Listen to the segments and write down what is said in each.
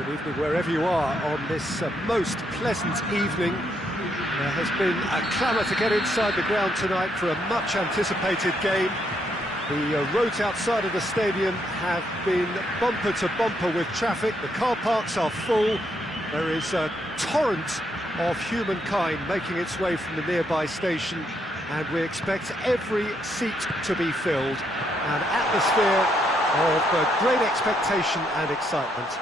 Good evening wherever you are on this most pleasant evening. There has been a clamour to get inside the ground tonight for a much anticipated game. The roads outside of the stadium have been bumper to bumper with traffic. The car parks are full. There is a torrent of humankind making its way from the nearby station, and we expect every seat to be filled. An atmosphere of great expectation and excitement.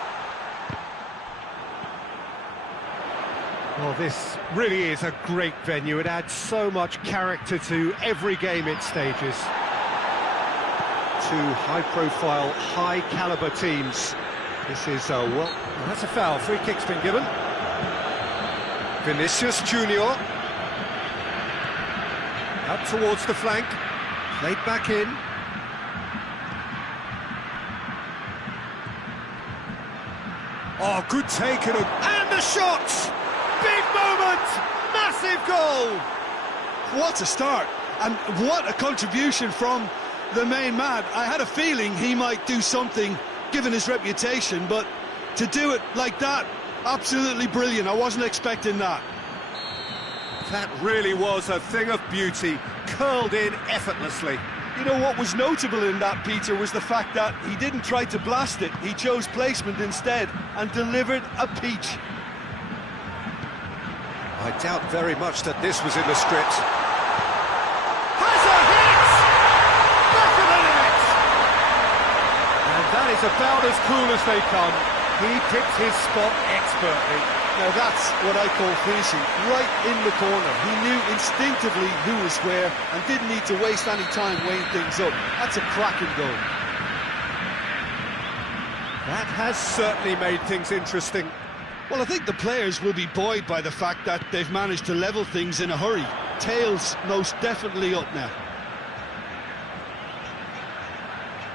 Well, this really is a great venue. It adds so much character to every game it stages. Two high-profile, high-caliber teams. This is, well, that's a foul. Free kick's been given. Vinicius Junior. Out towards the flank. Played back in. Oh, good take and the shot! Big moment! Massive goal! What a start, and what a contribution from the main man. I had a feeling he might do something, given his reputation, but to do it like that, absolutely brilliant. I wasn't expecting that. That really was a thing of beauty, curled in effortlessly. You know what was notable in that, Peter, was the fact that he didn't try to blast it. He chose placement instead and delivered a peach. I doubt very much that this was in the script. Has a hit! Back of the net! And that is about as cool as they come. He picked his spot expertly. Now that's what I call finishing, right in the corner. He knew instinctively who was where and didn't need to waste any time weighing things up. That's a cracking goal. That has certainly made things interesting. Well, I think the players will be buoyed by the fact that they've managed to level things in a hurry. Tails most definitely up now.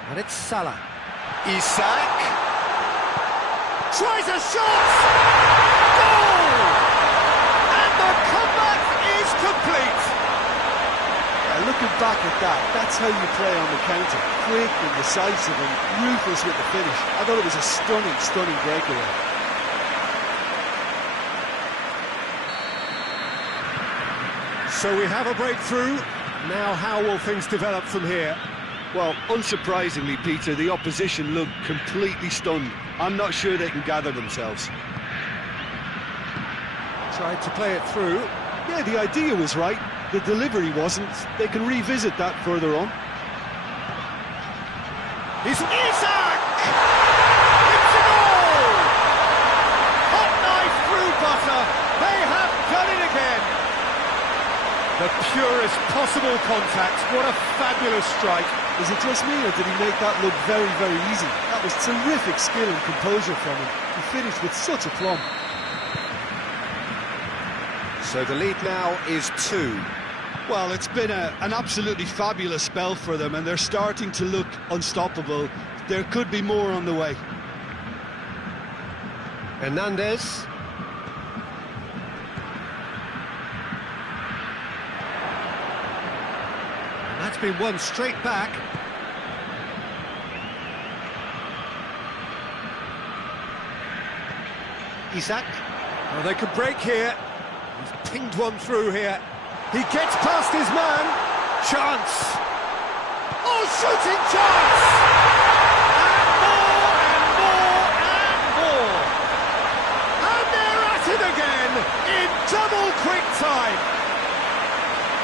And it's Salah. Isak tries a shot! Goal! And the comeback is complete! Looking back at that, that's how you play on the counter. Quick and decisive and ruthless with the finish. I thought it was a stunning, stunning breakaway. So we have a breakthrough. Now how will things develop from here? Well, unsurprisingly, Peter, the opposition look completely stunned. I'm not sure they can gather themselves. Tried to play it through. Yeah, the idea was right. The delivery wasn't. They can revisit that further on. It's Isak! It's a goal! Hot knife through butter. They have done it again. The purest possible contact. What a fabulous strike. Is it just me, or did he make that look very, very easy? That was terrific skill and composure from him. He finished with such aplomb. So the lead now is 2. Well, it's been an absolutely fabulous spell for them, and they're starting to look unstoppable. There could be more on the way. Hernandez. That's been won straight back. Isak. Oh, they could break here. He's pinged one through here. He gets past his man. Chance. Oh, shooting chance! And more, and more, and more. And they're at it again in double quick time.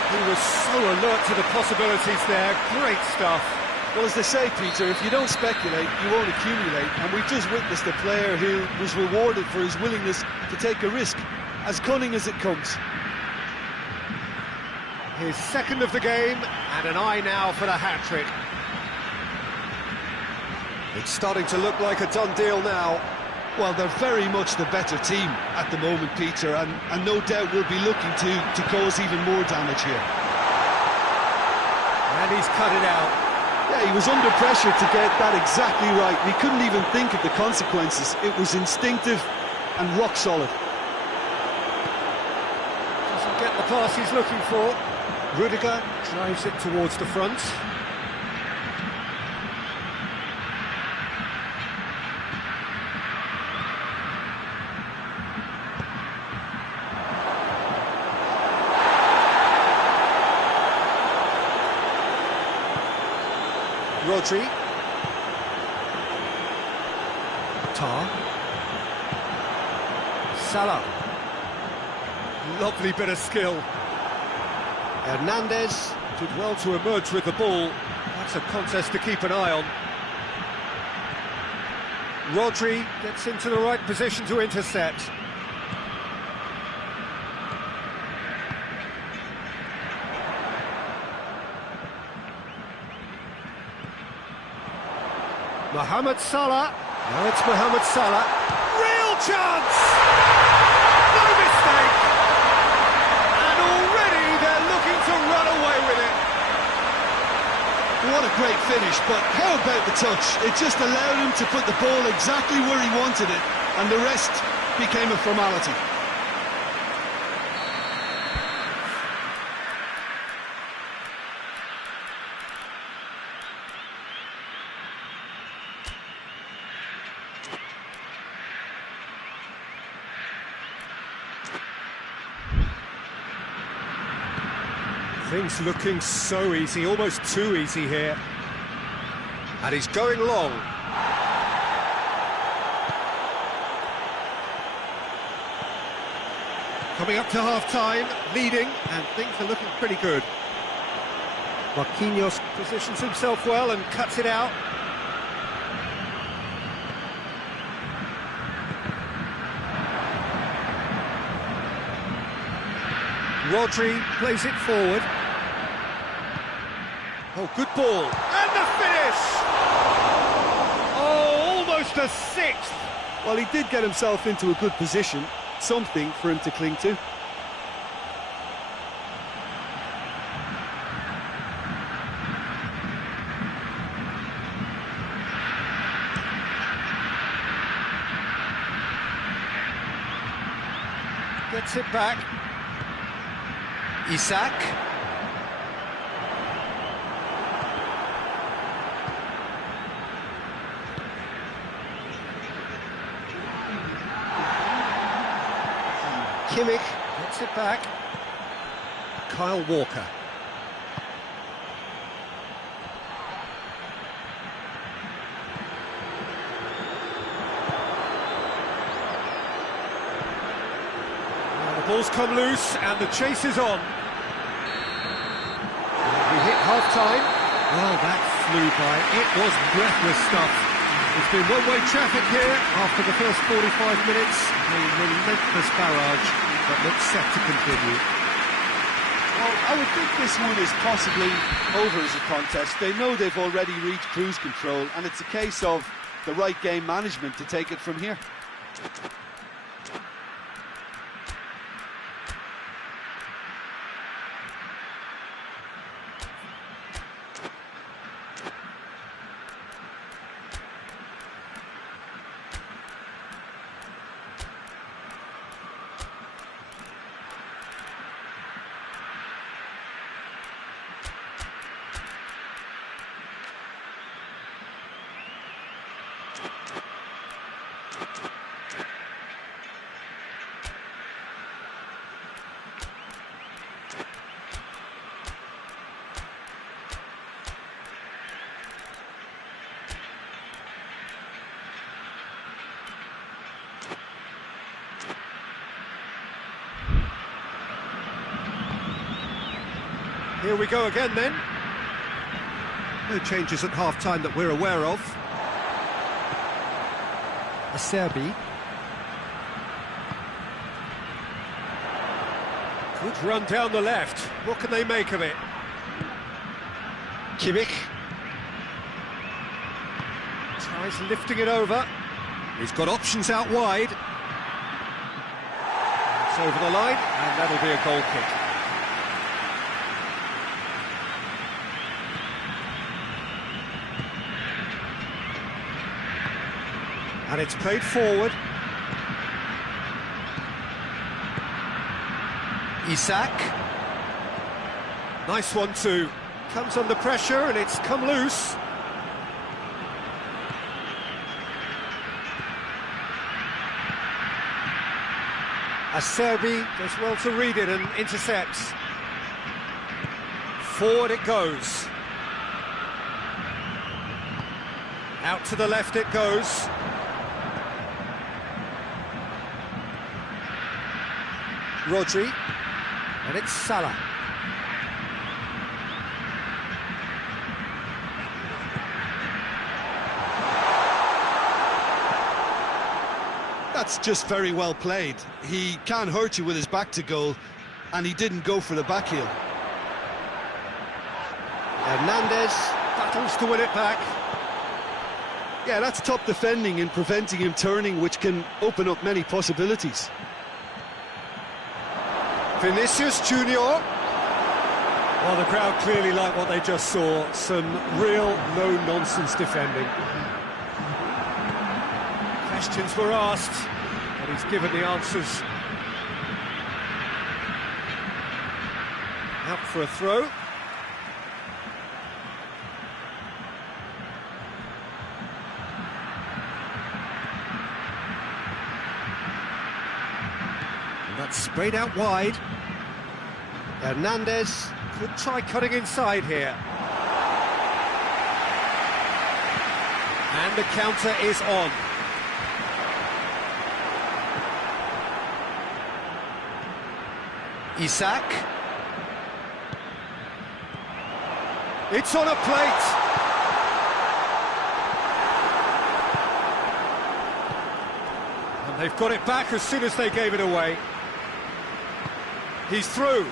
He was so alert to the possibilities there. Great stuff. Well, as they say, Peter, if you don't speculate, you won't accumulate. And we've just witnessed a player who was rewarded for his willingness to take a risk, as cunning as it comes. His second of the game, and an eye now for the hat-trick. It's starting to look like a done deal now. Well, they're very much the better team at the moment, Peter, and no doubt will be looking to cause even more damage here. And he's cut it out. Yeah, he was under pressure to get that exactly right. He couldn't even think of the consequences. It was instinctive and rock solid. Doesn't get the pass he's looking for. Rudiger drives it towards the front. Rodri. Tar. Salah. Lovely bit of skill. Hernandez did well to emerge with the ball. That's a contest to keep an eye on. Rodri gets into the right position to intercept. Mohamed Salah. Now it's Mohamed Salah. Real chance! No mistake! And already they're looking to run away with it. What a great finish, but how about the touch? It just allowed him to put the ball exactly where he wanted it, and the rest became a formality. Things looking so easy, almost too easy here. And he's going long. Coming up to half-time, leading, and things are looking pretty good. Marquinhos positions himself well and cuts it out. Rodri plays it forward. Oh, good ball. And the finish! Oh, almost a sixth! Well, he did get himself into a good position, something for him to cling to. Gets it back. Isak. Kimmich gets it back. Kyle Walker. Now the ball's come loose and the chase is on. We hit half-time. Well, that flew by. It was breathless stuff. It's been one-way traffic here after the first 45 minutes. A relentless barrage that looks set to continue. Well, I would think this one is possibly over as a contest. They know they've already reached cruise control, and it's a case of the right game management to take it from here. Here we go again then. No changes at half-time that we're aware of. Acerbi. Good run down the left. What can they make of it? Kimmich. Tries lifting it over. He's got options out wide. It's over the line, and that'll be a goal kick. And it's played forward. Isak. Nice one too. Comes under pressure and it's come loose. Acerbi does well to read it and intercepts. Forward it goes. Out to the left it goes. Rodri, and it's Salah. That's just very well played. He can't hurt you with his back to goal, and he didn't go for the back heel. Hernandez battles to win it back. Yeah, that's top defending and preventing him turning, which can open up many possibilities. Vinicius Junior. Well, the crowd clearly like what they just saw. Some real no-nonsense defending. Questions were asked, and he's given the answers. Out for a throw. And that's sprayed out wide. Hernandez could try cutting inside here. And the counter is on. Isak. It's on a plate. And they've got it back as soon as they gave it away. He's through.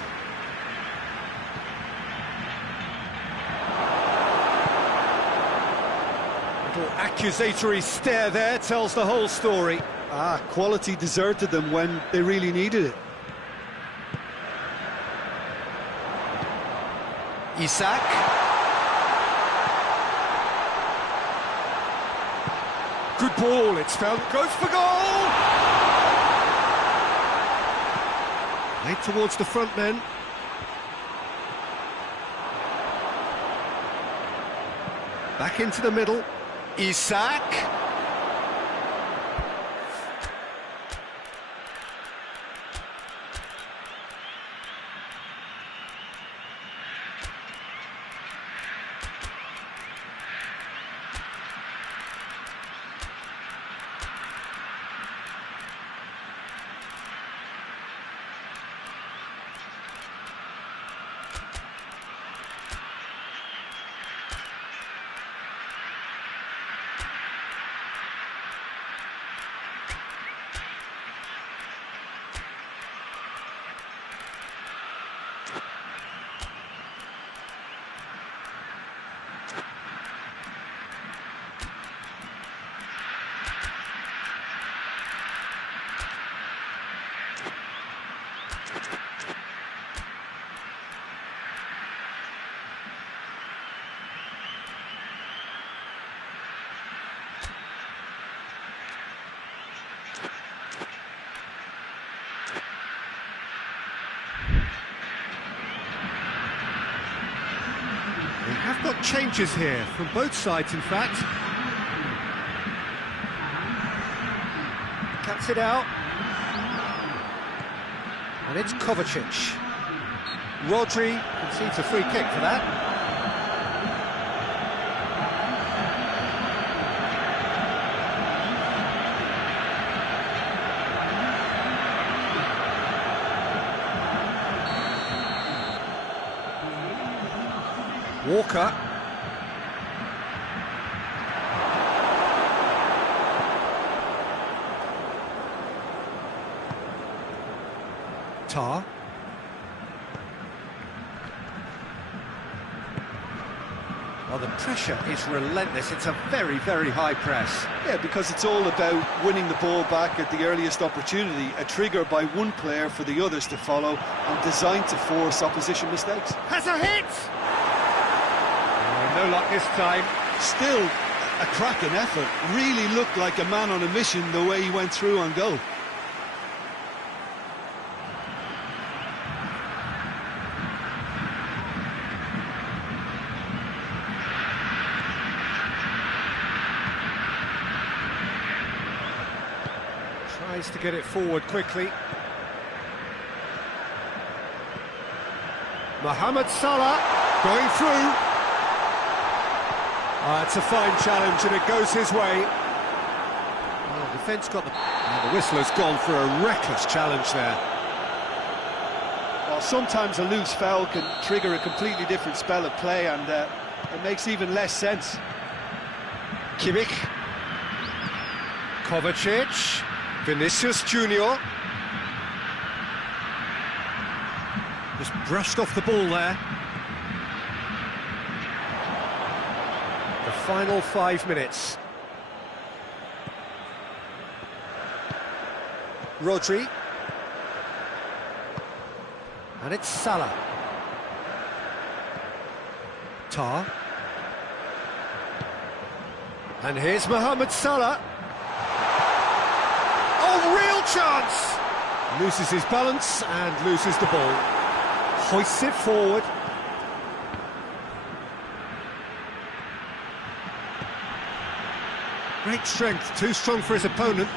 Little accusatory stare there tells the whole story. Quality deserted them when they really needed it. Isak. Good ball, it's found, goes for goal! Played towards the front men. Back into the middle. Isak. We have got changes here, from both sides in fact. Cuts it out. And it's Kovacic. Rodri concedes a free kick for that. Walker. Tar. Well, the pressure is relentless. It's a very, very high press. Yeah, because it's all about winning the ball back at the earliest opportunity, a trigger by one player for the others to follow, and designed to force opposition mistakes. Has a hit! No luck this time. Still a cracking effort. Really looked like a man on a mission the way he went through on goal. Tries to get it forward quickly. Mohamed Salah going through. It's a fine challenge and it goes his way. Well, defence got the... And the whistle has gone for a reckless challenge there. Well, sometimes a loose foul can trigger a completely different spell of play, and it makes even less sense. Kimmich. Kovacic. Vinicius Junior. Just brushed off the ball there. The final 5 minutes. Rodri. And it's Salah. Tar. And here's Mohamed Salah. Oh, real chance! Loses his balance and loses the ball. Hoists it forward. Great strength, too strong for his opponent.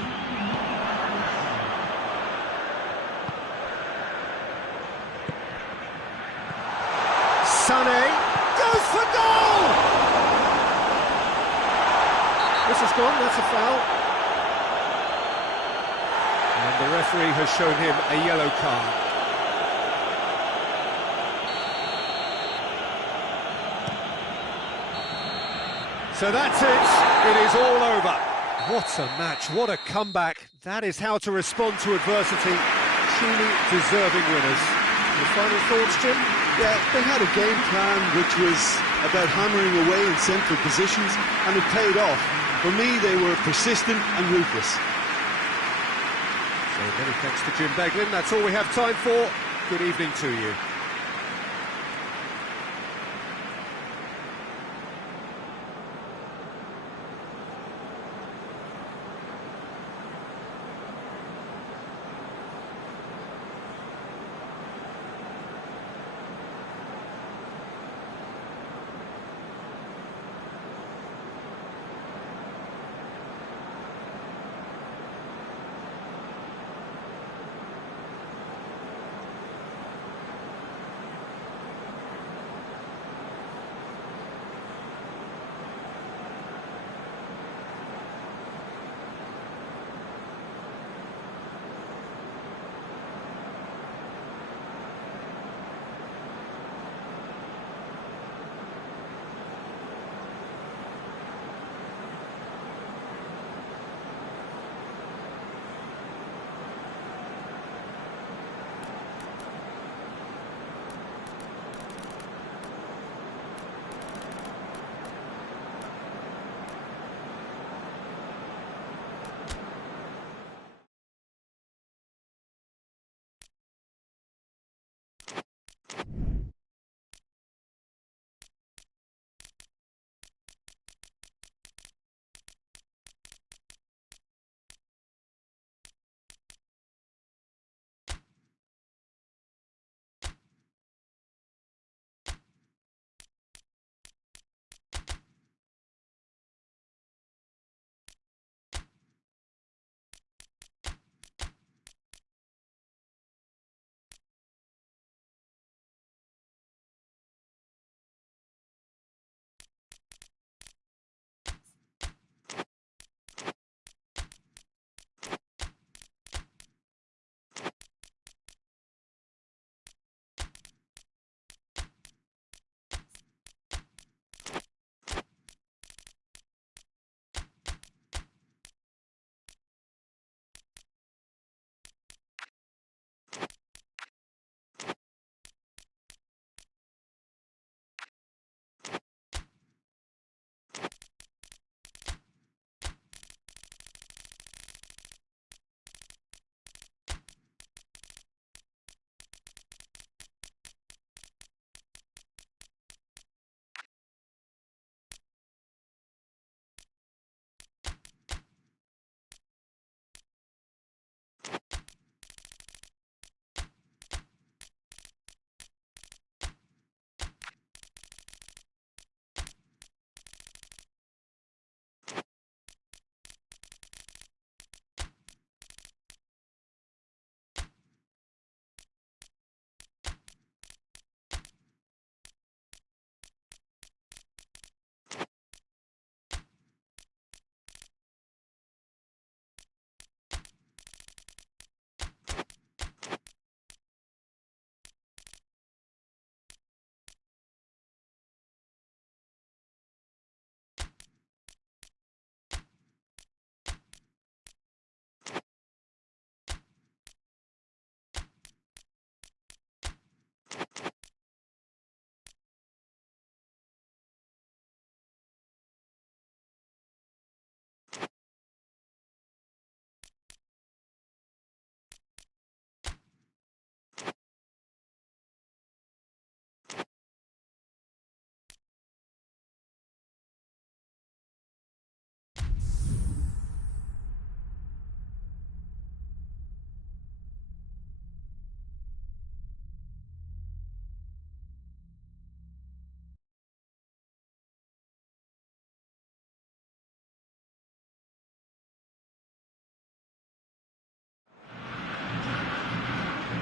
Sané goes for goal! This has gone, that's a foul. And the referee has shown him a yellow card. So that's it, it is all over. What a match, what a comeback. That is how to respond to adversity. Truly deserving winners. Your final thoughts, Jim? Yeah, they had a game plan which was about hammering away in central positions, and it paid off. For me, they were persistent and ruthless. So many thanks to Jim Beglin. That's all we have time for. Good evening to you.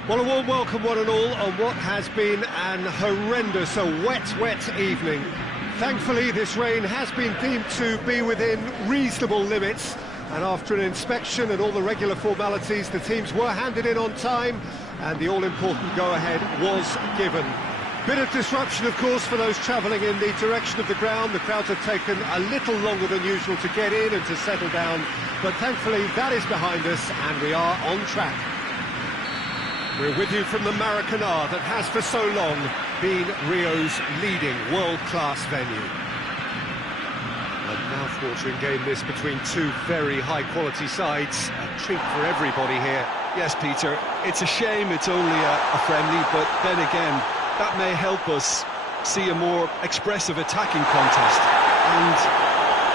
Well, a warm welcome, one and all, on what has been an horrendous, a wet evening. Thankfully, this rain has been deemed to be within reasonable limits, and after an inspection and all the regular formalities, the teams were handed in on time, and the all-important go-ahead was given. Bit of disruption, of course, for those travelling in the direction of the ground. The crowds have taken a little longer than usual to get in and to settle down, but thankfully that is behind us, and we are on track. We're with you from the Maracanã that has for so long been Rio's leading world-class venue. A mouth-watering game this between two very high-quality sides. A treat for everybody here. Yes, Peter, it's a shame it's only a friendly, but then again, that may help us see a more expressive attacking contest. And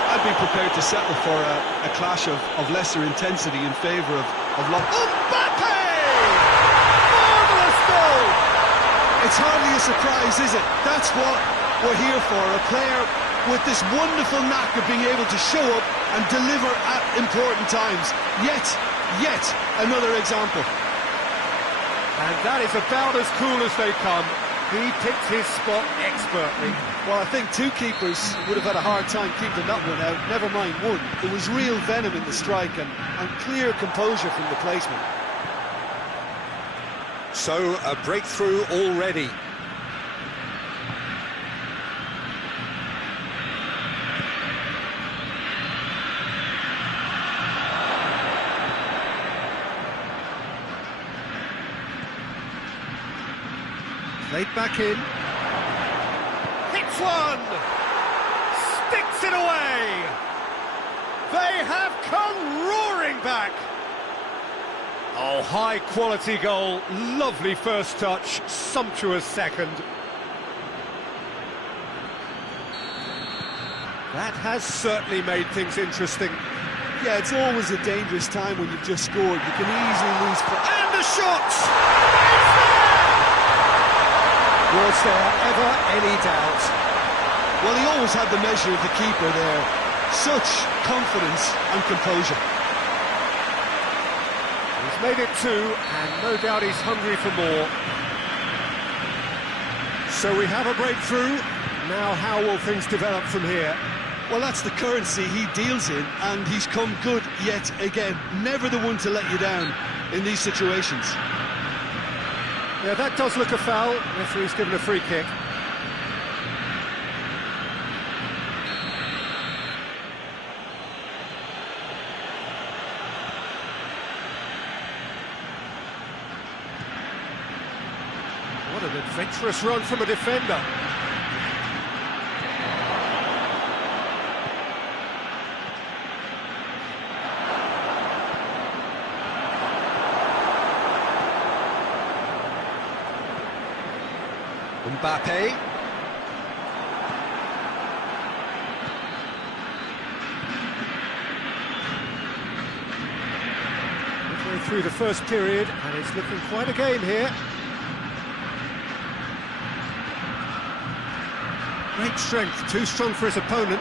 I'd be prepared to settle for a clash of lesser intensity in favour of Mbappe! It's hardly a surprise, is it? That's what we're here for, a player with this wonderful knack of being able to show up and deliver at important times. Yet another example. And that is about as cool as they come. He picked his spot expertly. Well, I think two keepers would have had a hard time keeping that one out, never mind one. There was real venom in the strike and clear composure from the placement. So, a breakthrough already. Played back in. Hits one! Sticks it away! They have come roaring back! Oh, high-quality goal, lovely first touch, sumptuous second. That has certainly made things interesting. Yeah, it's always a dangerous time when you've just scored. You can easily lose... And the shot! Was there ever any doubt? Well, he always had the measure of the keeper there. Such confidence and composure. He's made it two, and no doubt he's hungry for more. So we have a breakthrough. Now how will things develop from here? Well, that's the currency he deals in, and he's come good yet again. Never the one to let you down in these situations. Yeah, that does look a foul. Referee's given a free kick. What an adventurous run from a defender. Mbappe. Midway through the first period, and it's looking quite a game here. Great strength, too strong for his opponent.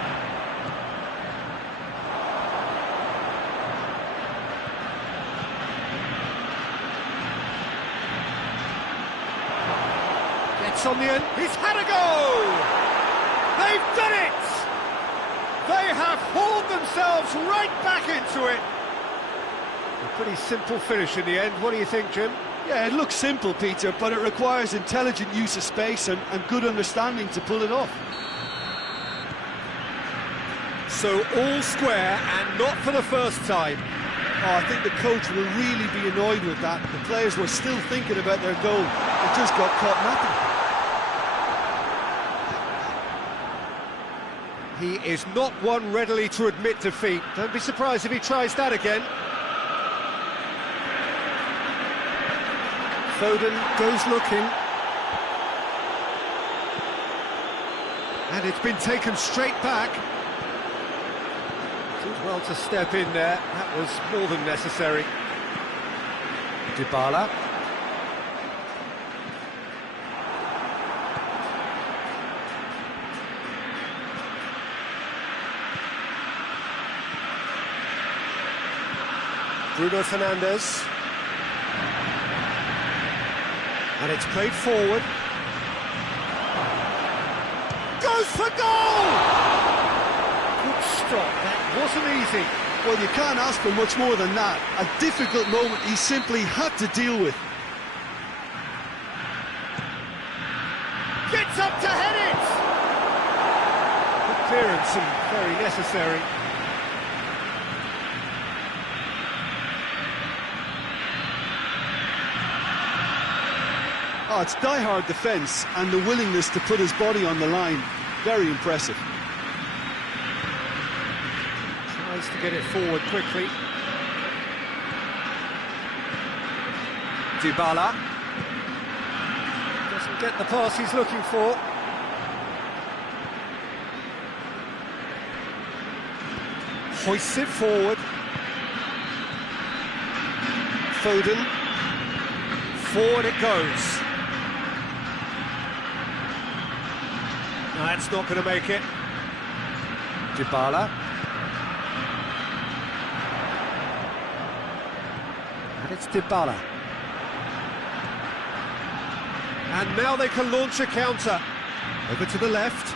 Gets on the end, he's had a go! They've done it! They have hauled themselves right back into it. A pretty simple finish in the end. What do you think, Jim? Yeah, it looks simple, Peter, but it requires intelligent use of space and good understanding to pull it off. So all square, and not for the first time. Oh, I think the coach will really be annoyed with that. The players were still thinking about their goal. They just got caught napping. He is not one readily to admit defeat. Don't be surprised if he tries that again. Foden goes looking. And it's been taken straight back. Did well to step in there. That was more than necessary. Dybala. Bruno Fernandes. And it's played forward. Goes for goal! Good stop, that wasn't easy. Well, you can't ask for much more than that. A difficult moment he simply had to deal with. Gets up to head it! Good clearance and very necessary. Oh, it's die-hard defence and the willingness to put his body on the line. Very impressive. Tries to get it forward quickly. Dybala. Doesn't get the pass he's looking for. Hoists it forward. Foden. Forward it goes. No, that's not going to make it. Dybala. And it's Dybala. And now they can launch a counter. Over to the left.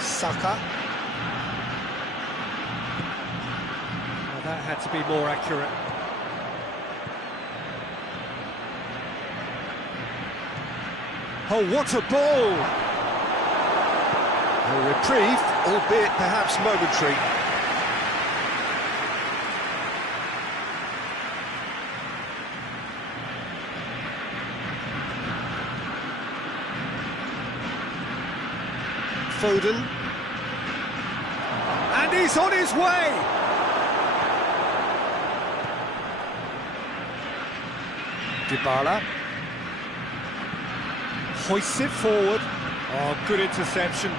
Saka. Well, that had to be more accurate. Oh, what a ball! A reprieve, albeit perhaps momentary. Foden. And he's on his way! Dybala. Hoists it forward. Oh, good interception.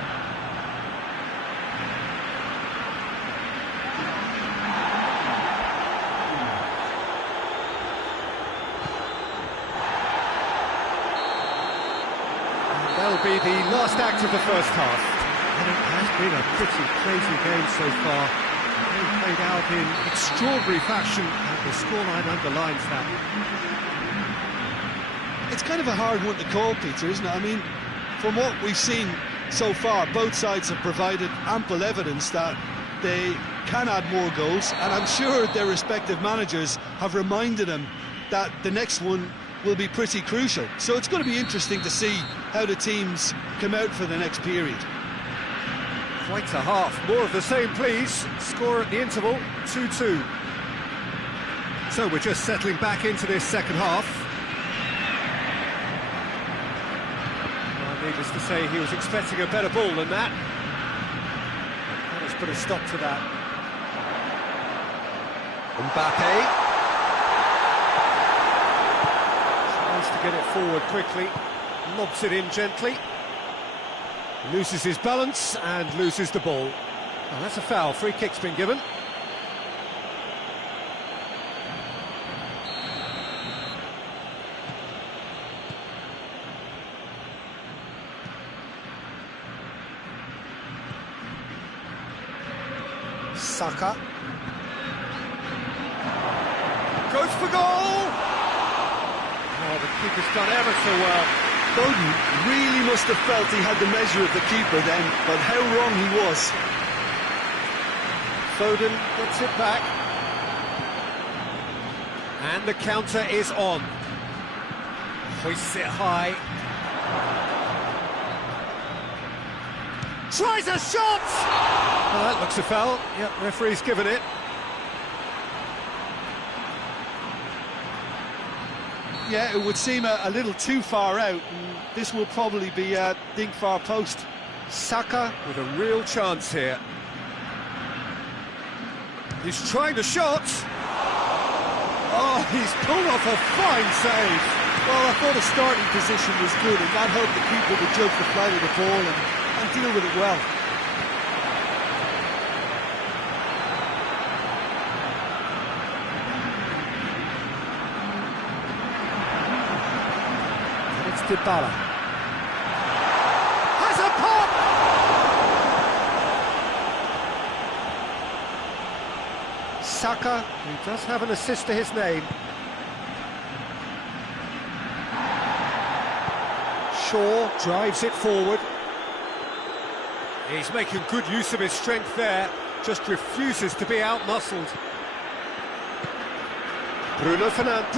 And that'll be the last act of the first half. And it has been a pretty crazy game so far. They played out in extraordinary fashion, and the scoreline underlines that. It's kind of a hard one to call, Peter, isn't it? I mean, from what we've seen so far, both sides have provided ample evidence that they can add more goals, and I'm sure their respective managers have reminded them that the next one will be pretty crucial. So it's going to be interesting to see how the teams come out for the next period. Quite a half. More of the same, please. Score at the interval, 2-2. So we're just settling back into this second half. Well, needless to say, he was expecting a better ball than that. Let's put a stop to that. Mbappe. Tries to get it forward quickly. Lobs it in gently. Loses his balance and loses the ball. Oh, that's a foul. Free kick's been given. Saka. Goes for goal! Oh, the keeper's done ever so well. Foden really must have felt he had the measure of the keeper then, but how wrong he was. Foden gets it back. And the counter is on. Hoists it high. Tries a shot! Well, that looks a foul. Yep, referee's given it. Yeah, it would seem a little too far out, and this will probably be a dink far post. Saka with a real chance here. He's trying the shot. Oh, he's pulled off a fine save. Well, I thought the starting position was good, and that helped the keeper to judge the flight of the ball and deal with it well. Dybala has a pop. Saka, who does have an assist to his name. Shaw drives it forward. He's making good use of his strength there, just refuses to be out-muscled. Bruno Fernandes!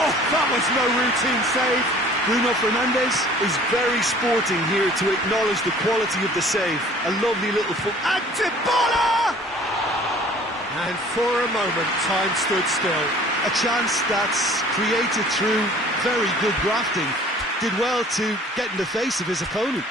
Oh, that was no routine save. Bruno Fernandes is very sporting here to acknowledge the quality of the save. A lovely little foot. And Dybala! And for a moment, time stood still. A chance that's created through very good grafting. Did well to get in the face of his opponent.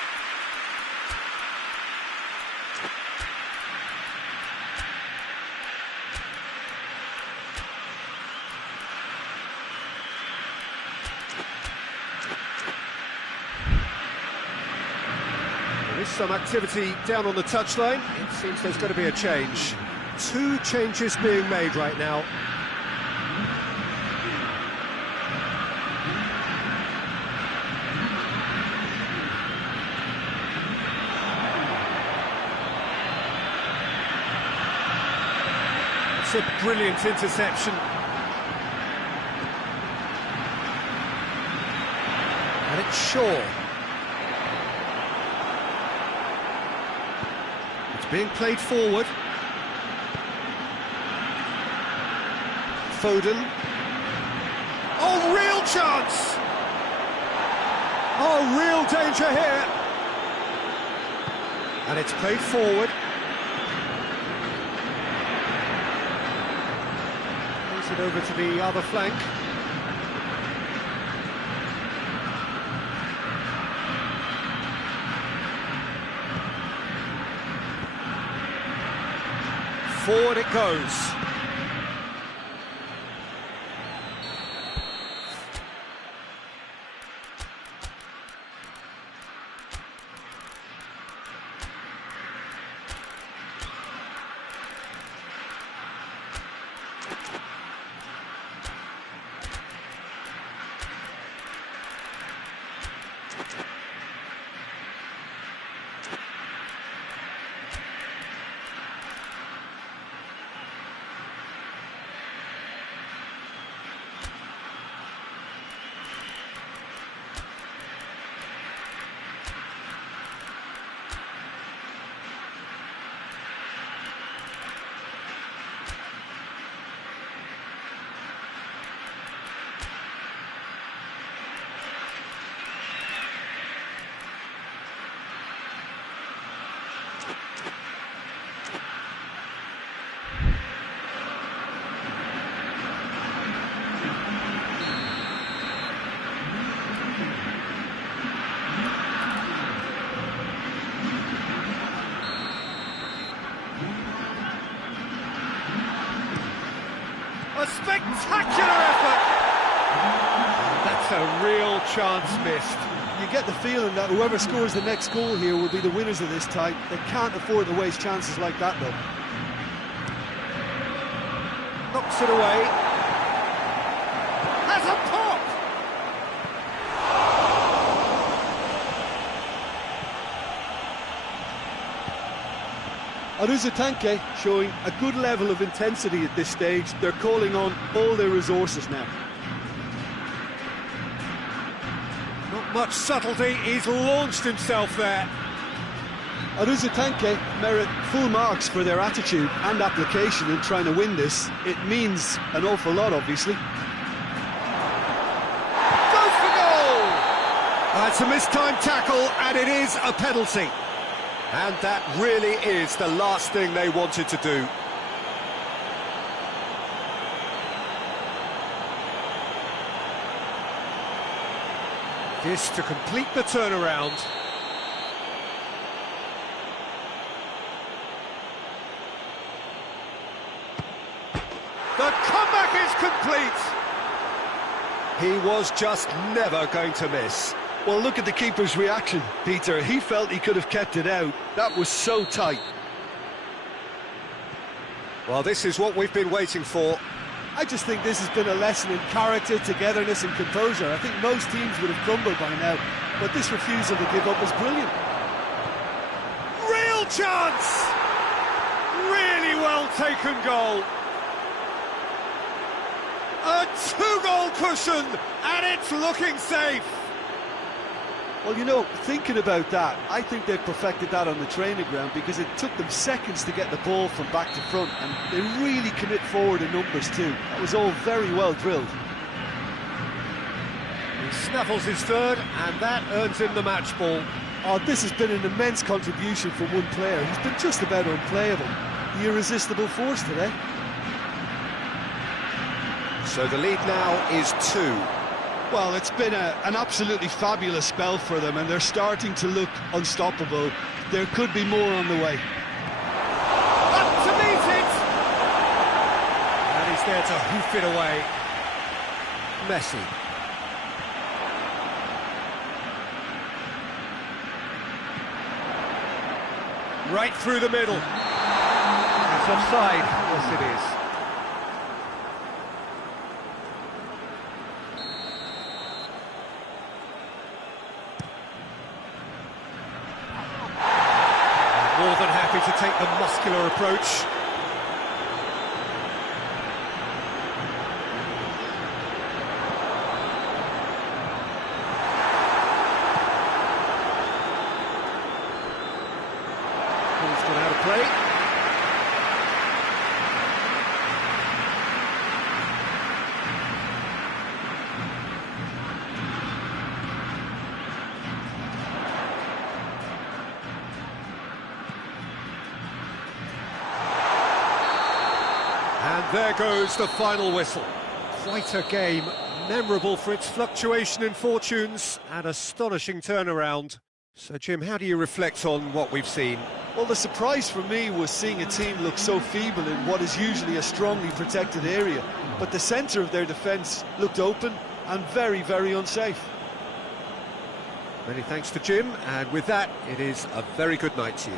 There is some activity down on the touchline. It seems there's going to be a change. 2 changes being made right now. It's a brilliant interception. And it's Shaw. It's being played forward. Foden. Oh, real chance! Oh, real danger here. And it's played forward. Moves it over to the other flank. Forward it goes. A spectacular effort! That's a real chance missed. You get the feeling that whoever scores the next goal here will be the winners of this tie. They can't afford to waste chances like that, though. Knocks it away. Has a pop! Aruzatanke showing a good level of intensity at this stage. They're calling on all their resources now. Not much subtlety, he's launched himself there. Aruzatanke merit full marks for their attitude and application in trying to win this. It means an awful lot, obviously. Goes for goal! That's a mistimed tackle, and it is a penalty. And that really is the last thing they wanted to do. This to complete the turnaround. The comeback is complete. He was just never going to miss. Well, look at the keeper's reaction, Peter. He felt he could have kept it out. That was so tight. Well, this is what we've been waiting for. I just think this has been a lesson in character, togetherness and composure. I think most teams would have crumbled by now, but this refusal to give up is brilliant. Real chance! well taken goal. A 2-goal cushion, and it's looking safe. Well, you know, thinking about that, I think they've perfected that on the training ground because it took them seconds to get the ball from back to front, and they really commit forward in numbers too. That was all very well drilled. He snaffles his third, and that earns him the match ball. Oh, this has been an immense contribution from one player. He's been just about unplayable. The irresistible force today. So the lead now is 2. Well, it's been an absolutely fabulous spell for them, and they're starting to look unstoppable. There could be more on the way. Up to meet it! And he's there to hoof it away. Messi. Right through the middle. It's offside. Yes, it is. More than happy to take the muscular approach. Ball's gone out of play. And there goes the final whistle. Quite a game, memorable for its fluctuation in fortunes and astonishing turnaround. So, Jim, how do you reflect on what we've seen? Well, the surprise for me was seeing a team look so feeble in what is usually a strongly protected area. But the centre of their defence looked open and very, very unsafe. Many thanks to Jim, and with that, it is a very good night to you.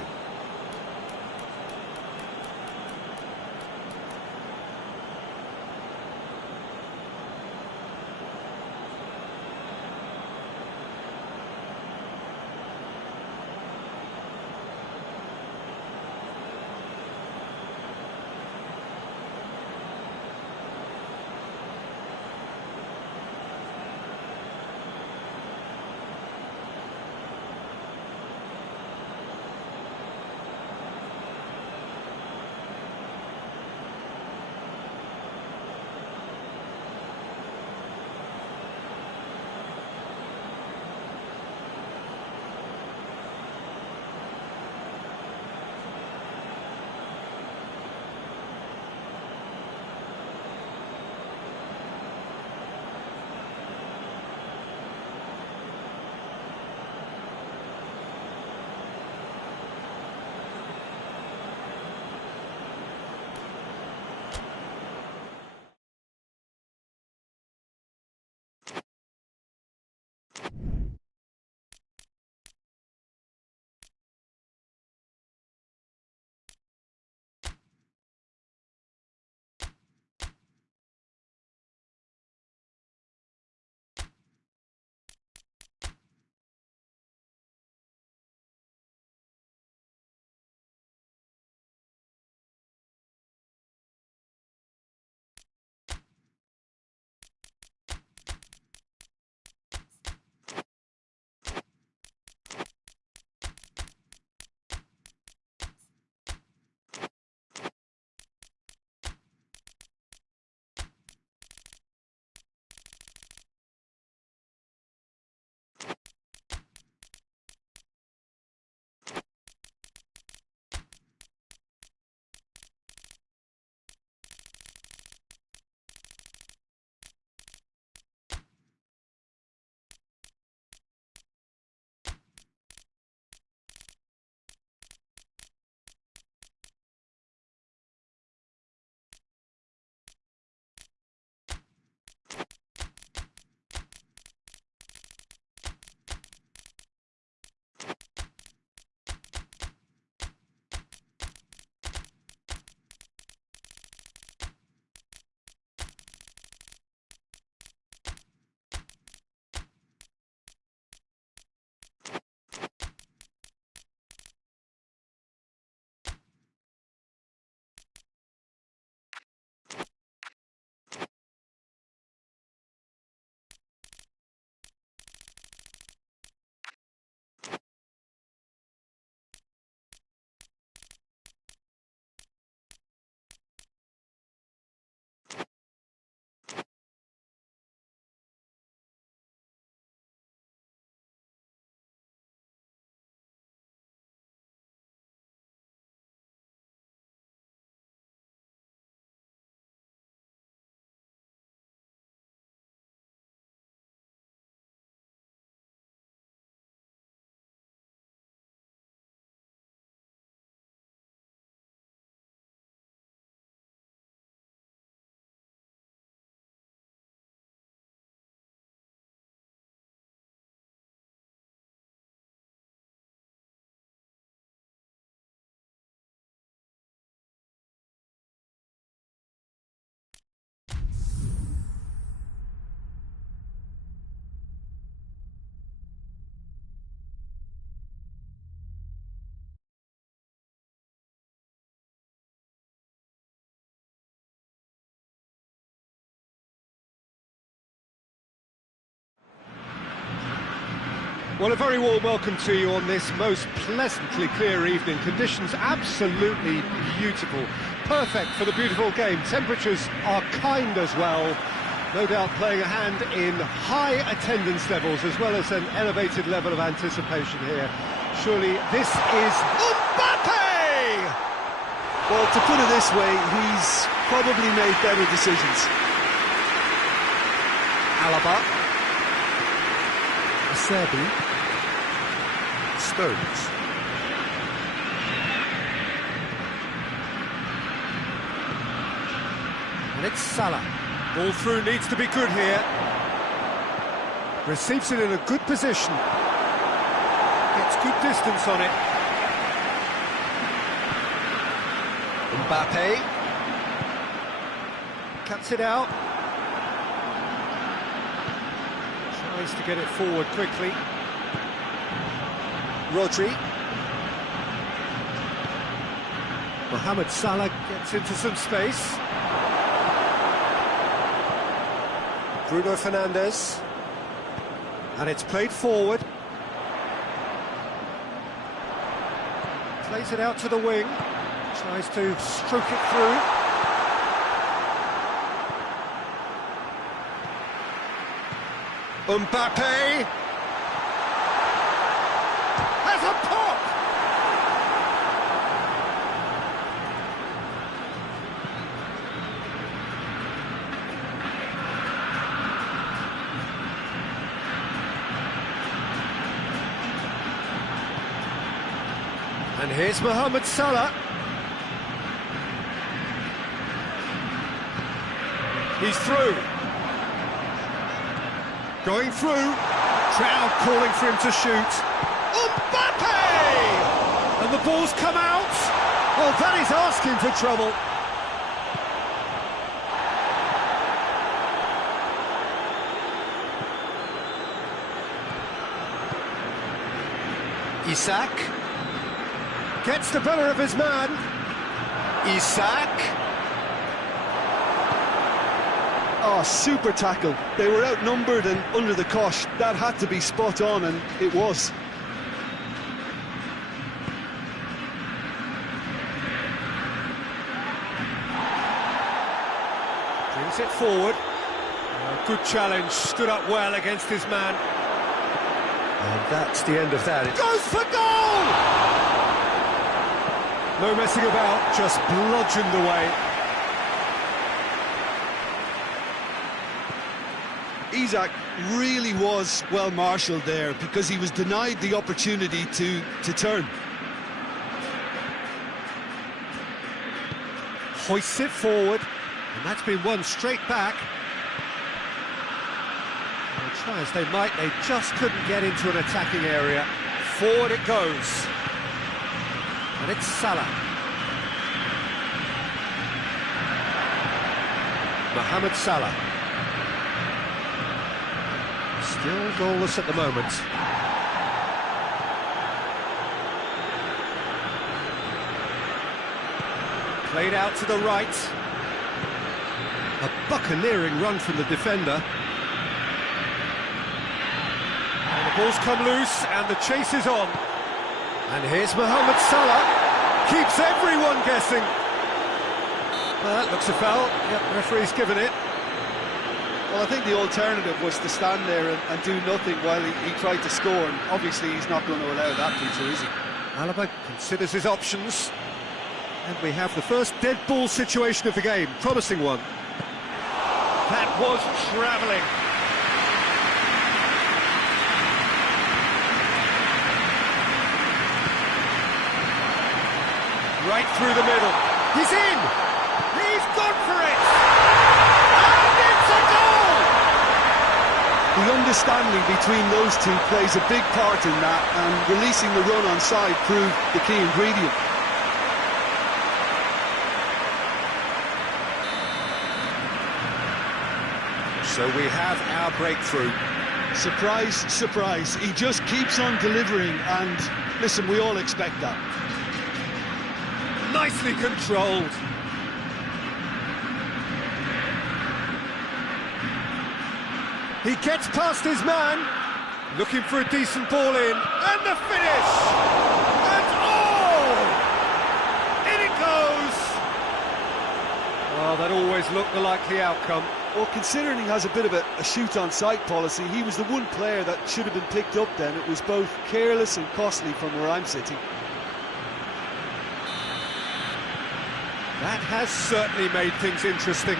Well, a very warm welcome to you on this most pleasantly clear evening. Conditions absolutely beautiful. Perfect for the beautiful game. Temperatures are kind as well. No doubt playing a hand in high attendance levels as well as an elevated level of anticipation here. Surely this is Mbappe! Well, to put it this way, he's probably made better decisions. Alaba. Acerbi. Stones. And it's Salah. Ball through needs to be good here. Receives it in a good position. Gets good distance on it. Mbappe. Cuts it out. Tries to get it forward quickly. Rodri. Mohamed Salah gets into some space. Bruno Fernandes. And it's played forward. Plays it out to the wing. Tries to stroke it through. Mbappe. Has a pop! And here's Mohamed Salah. He's through. Going through. Crowd calling for him to shoot. Mbappe! And the ball's come out. Well, that is asking for trouble. Isak gets the better of his man. Isak. Oh, super tackle. They were outnumbered and under the cosh. That had to be spot on, and it was. Brings it forward. Good challenge, stood up well against his man. And that's the end of that. It goes for goal! No messing about, just bludgeoned away. Isak really was well marshalled there because he was denied the opportunity to turn. Hoists it forward, and that's been won straight back. And try as they might, they just couldn't get into an attacking area. Forward it goes. And it's Salah. Mohamed Salah. Still goalless at the moment. Played out to the right. A buccaneering run from the defender. And the ball's come loose and the chase is on. And here's Mohamed Salah. Keeps everyone guessing. Well, that looks a foul. Yep, the referee's given it. Well, I think the alternative was to stand there and do nothing while he tried to score, and obviously he's not going to allow that feature, is he? Alaba considers his options. And we have the first dead ball situation of the game. Promising one. That was travelling. Right through the middle. He's in! He's gone for it! And it's a goal! The understanding between those two plays a big part in that, and releasing the run on side proved the key ingredient. So we have our breakthrough. Surprise, surprise. He just keeps on delivering, and listen, we all expect that. Nicely controlled. He gets past his man. Looking for a decent ball in, and the finish! And oh! In it goes! Well, that always looked the likely outcome. Well, considering he has a bit of a shoot-on-sight policy, he was the one player that should have been picked up then. It was both careless and costly from where I'm sitting. That has certainly made things interesting.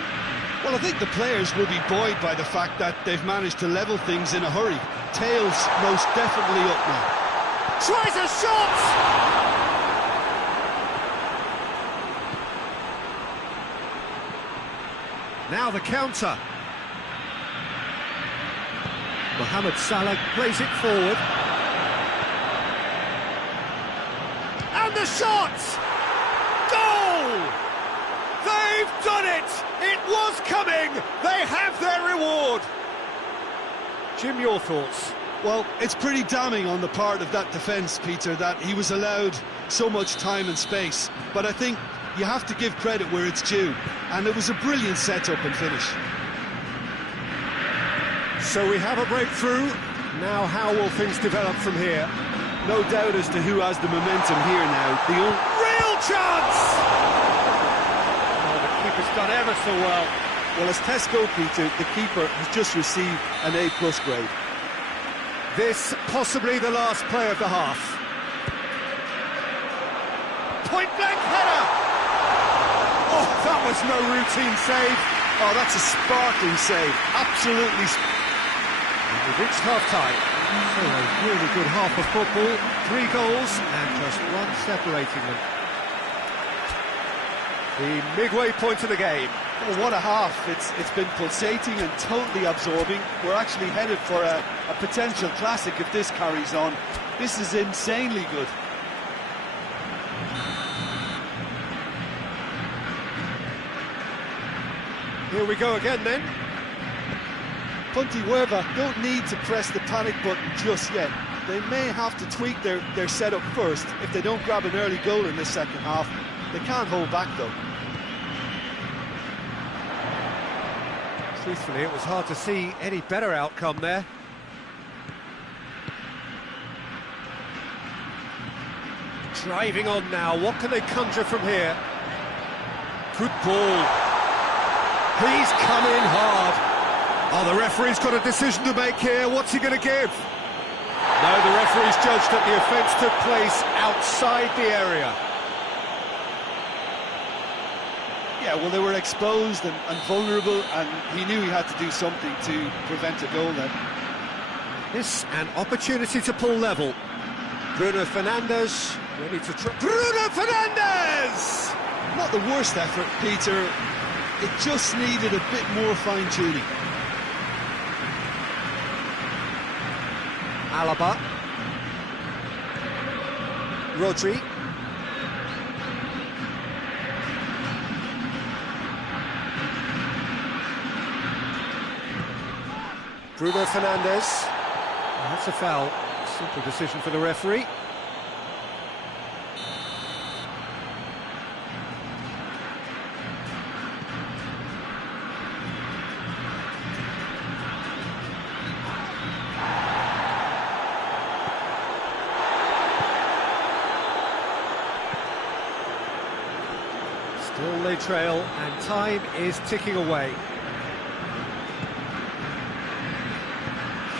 Well, I think the players will be buoyed by the fact that they've managed to level things in a hurry. Tails most definitely up now. Tries a shot! Now the counter. Mohamed Salah plays it forward. And the shot! Goal! They've done it! It was coming! They have their reward! Jim, your thoughts? Well, it's pretty damning on the part of that defence, Peter, that he was allowed so much time and space. But I think you have to give credit where it's due, and it was a brilliant setup and finish. So we have a breakthrough. Now how will things develop from here? No doubt as to who has the momentum here now. Real chance! Oh, the keeper's done ever so well. Well, as tests go, Peter, the keeper has just received an A+ grade. This possibly the last play of the half. Point-blank header! Oh, that was no routine save. Oh, that's a sparkling save. Absolutely. We've reached half-time. So a really good half of football. 3 goals and just one separating them. The midway point of the game. Oh, what a half. It's been pulsating and totally absorbing. We're actually headed for a potential classic if this carries on. This is insanely good. Here we go again then. Pontevedra don't need to press the panic button just yet. They may have to tweak their setup first if they don't grab an early goal in this second half. They can't hold back though. Truthfully, it was hard to see any better outcome there. Driving on now, what can they conjure from here? Good ball. He's come in hard. Oh, the referee's got a decision to make here. What's he going to give? No, the referee's judged that the offence took place outside the area. Yeah, well, they were exposed and vulnerable, and he knew he had to do something to prevent a goal then. This an opportunity to pull level. Bruno Fernandes ready to try. Bruno Fernandes! Not the worst effort, Peter. It just needed a bit more fine-tuning. Alaba. Rodri. Bruno Fernandes. Oh, that's a foul. Simple decision for the referee. Still they trail, and time is ticking away.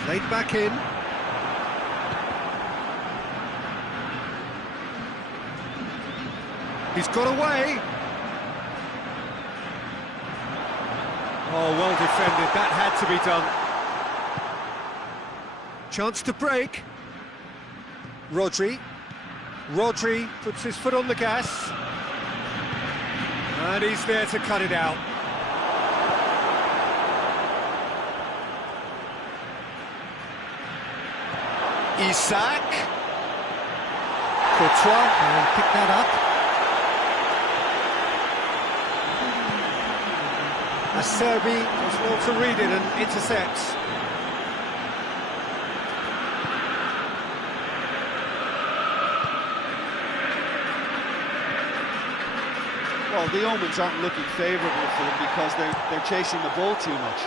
Played back in. He's got away. Oh, well defended. That had to be done. Chance to break. Rodri. Rodri puts his foot on the gas. And he's there to cut it out. Isak. Courtois, and pick that up. Acerbi was well to read it and intercepts. Well, the omens aren't looking favourable for them because they're chasing the ball too much.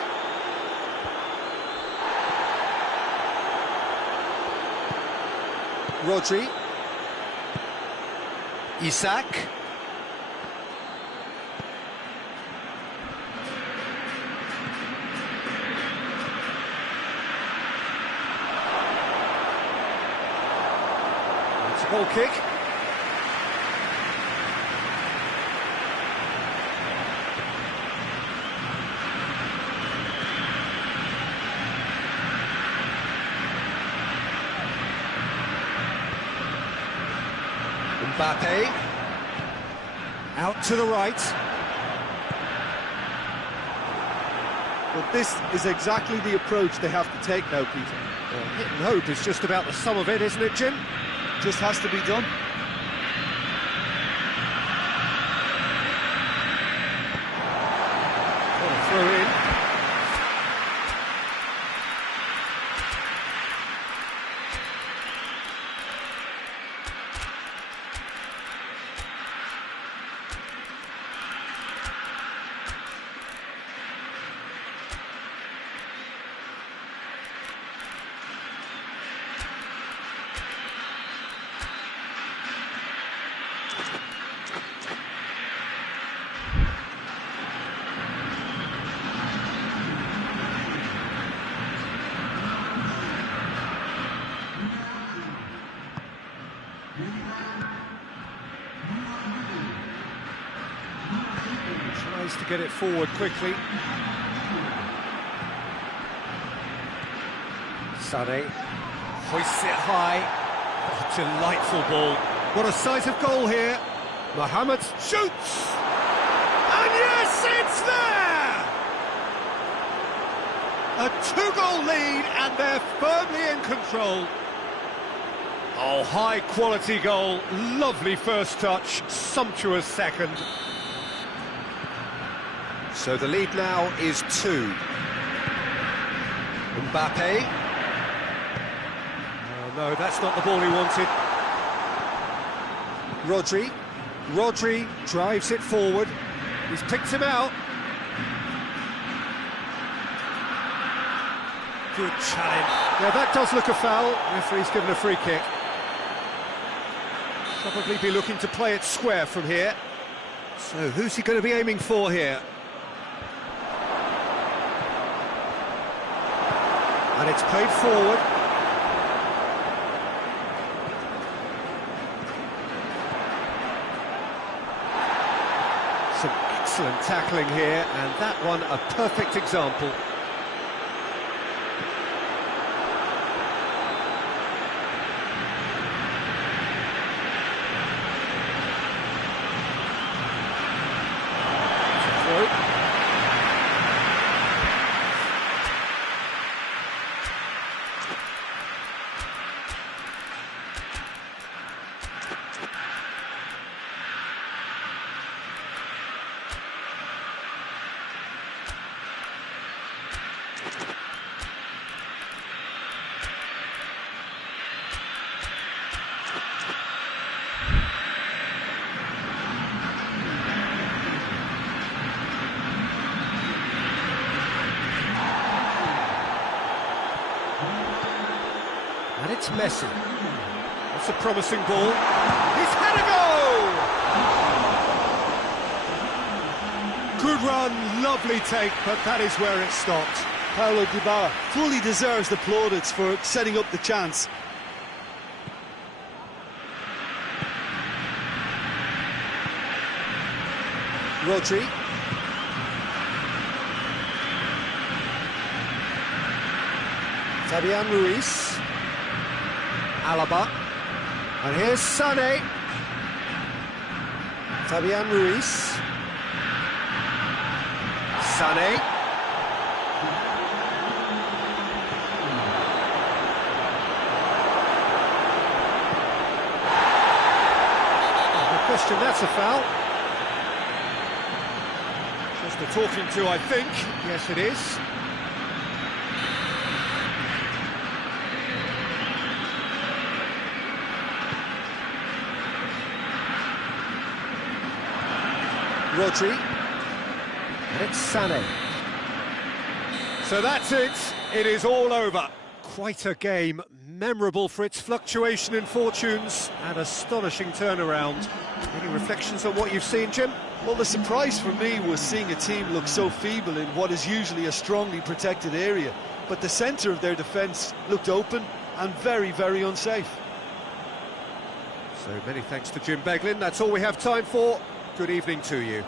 Rodri. Isak. It's a goal kick. Mbappe, out to the right. Well, this is exactly the approach they have to take now, Peter. Well, hit and hope is just about the sum of it, isn't it, Jim? Just has to be done. What a throw in. Tries to get it forward quickly. Sané hoists it high. Oh, delightful ball. What a sight of goal here. Mohamed shoots! And yes, it's there! A two-goal lead, and they're firmly in control. Oh, high-quality goal. Lovely first touch, sumptuous second. So the lead now is 2. Mbappe. Oh, no, that's not the ball he wanted. Rodri. Rodri drives it forward. He's picked him out. Good challenge. Yeah, that does look a foul. Referee's given a free kick. Probably be looking to play it square from here. So who's he going to be aiming for here? And it's played forward. Some excellent tackling here, and that one a perfect example. And it's Messi. That's a promising ball. He's had a goal! Good run, lovely take, but that is where it stopped. Paulo Dybala fully deserves the plaudits for setting up the chance. Rodri. Fabian Ruiz. Alaba. And here's Sané. Fabian Ruiz. Sané. No question, that's a foul. Just a talking to, I think. Yes, it is. Rodri, and it's Sané. So that's it, it is all over. Quite a game, memorable for its fluctuation in fortunes and astonishing turnaround. Any reflections on what you've seen, Jim? Well, the surprise for me was seeing a team look so feeble in what is usually a strongly protected area, but the centre of their defence looked open and very, very unsafe. So many thanks to Jim Beglin. That's all we have time for. Good evening to you.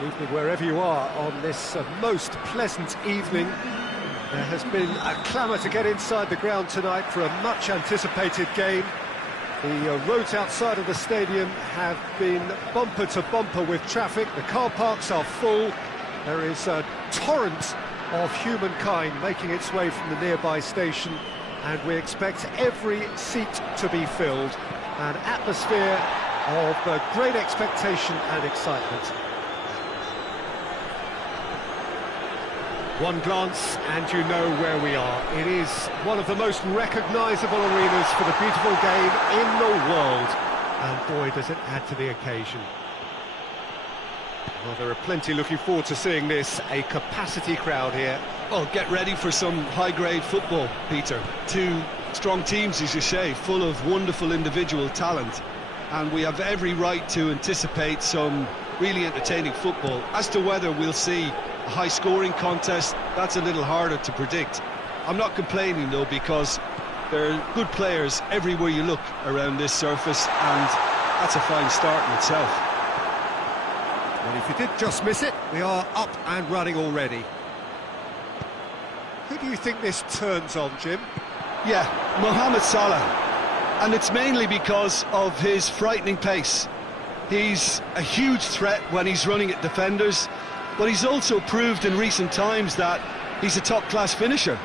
Good evening wherever you are on this most pleasant evening. There has been a clamour to get inside the ground tonight for a much anticipated game. The roads outside of the stadium have been bumper to bumper with traffic. The car parks are full. There is a torrent of humankind making its way from the nearby station, and we expect every seat to be filled. An atmosphere of great expectation and excitement. One glance and you know where we are. It is one of the most recognisable arenas for the beautiful game in the world. And boy, does it add to the occasion. Well, there are plenty looking forward to seeing this. A capacity crowd here. Well, get ready for some high-grade football, Peter. Two strong teams, as you say, full of wonderful individual talent. And we have every right to anticipate some really entertaining football. As to whether we'll see a high-scoring contest, that's a little harder to predict. I'm not complaining, though, because there are good players everywhere you look around this surface, and that's a fine start in itself. Well, if you did just miss it, we are up and running already. Who do you think this turns on, Jim? Yeah, Mohamed Salah. And it's mainly because of his frightening pace. He's a huge threat when he's running at defenders, but he's also proved in recent times that he's a top-class finisher.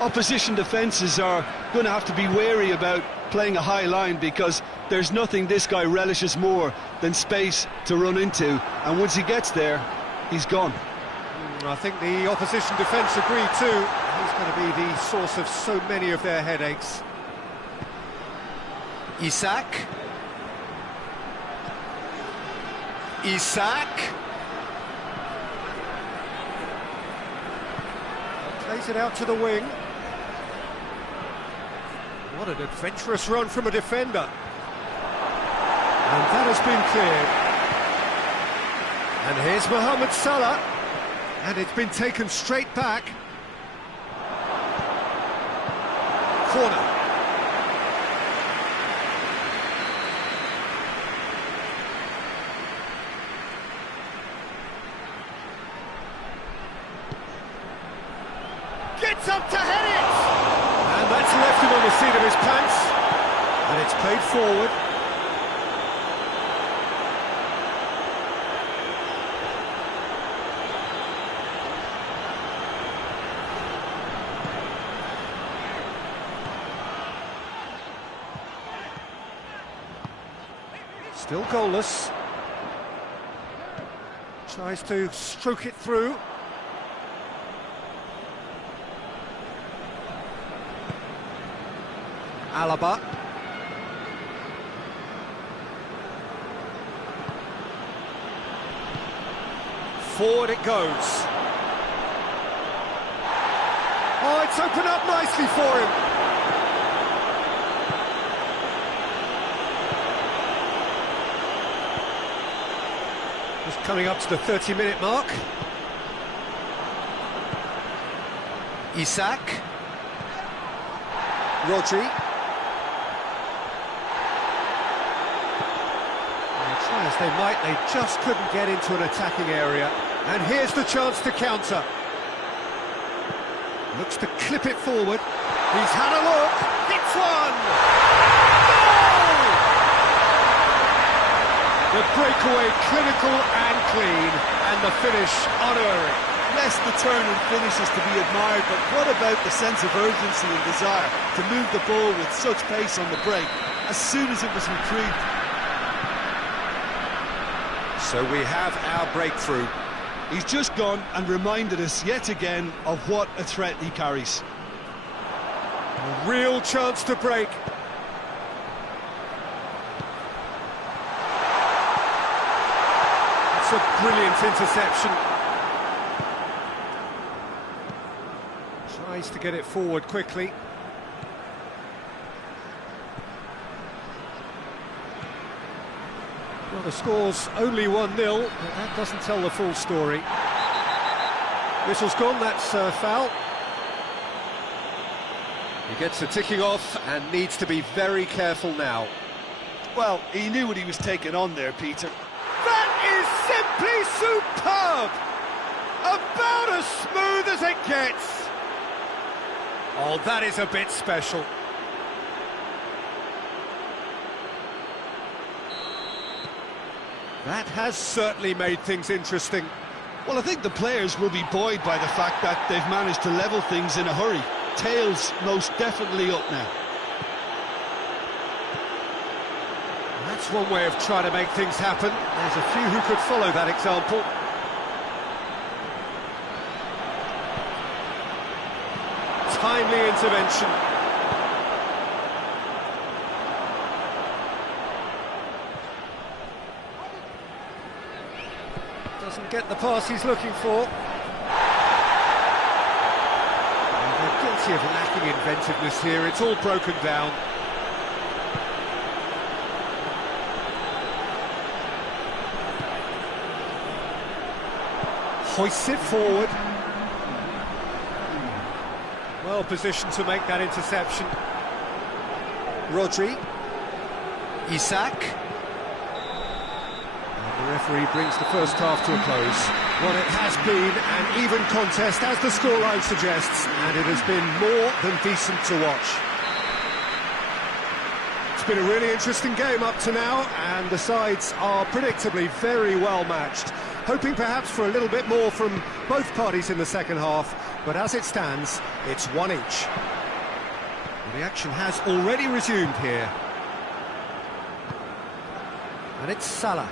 Opposition defences are going to have to be wary about playing a high line, because there's nothing this guy relishes more than space to run into, and once he gets there, he's gone. I think the opposition defence agree too. He's going to be the source of so many of their headaches. Isak. Plays it out to the wing. What an adventurous run from a defender. And that has been cleared. And here's Mohamed Salah. And it's been taken straight back. Corner. Gets up to head it! And that's left him on the seat of his pants. And it's played forward. Still goalless. Tries to stroke it through. Alaba. Forward it goes. Oh, it's opened up nicely for him. Just coming up to the 30-minute mark. Isak. Rodri. Try as they might, they just couldn't get into an attacking area. And here's the chance to counter. Looks to clip it forward. He's had a look. Hits one! Goal! The breakaway clinical and clean, and the finish unerring. Yes, the turn and finish is to be admired, but what about the sense of urgency and desire to move the ball with such pace on the break as soon as it was retrieved? So we have our breakthrough. He's just gone and reminded us yet again of what a threat he carries. A real chance to break. It's a brilliant interception. Tries to get it forward quickly. Well, the score's only 1-0, but that doesn't tell the full story. Whistle's gone, that's foul. He gets the ticking off and needs to be very careful now. Well, he knew what he was taking on there, Peter. That is simply superb! About as smooth as it gets! Oh, that is a bit special. That has certainly made things interesting. Well, I think the players will be buoyed by the fact that they've managed to level things in a hurry. Tails most definitely up now. That's one way of trying to make things happen. There's a few who could follow that example. Timely intervention. Doesn't get the pass he's looking for. And they're guilty of lacking inventiveness here. It's all broken down. Hoists it forward. Well positioned to make that interception. Rodri. Isak. And the referee brings the first half to a close. Well, it has been an even contest, as the scoreline suggests, and it has been more than decent to watch. It's been a really interesting game up to now, and the sides are predictably very well matched. Hoping perhaps for a little bit more from both parties in the second half, but as it stands, it's one each. Well, the action has already resumed here. And it's Salah.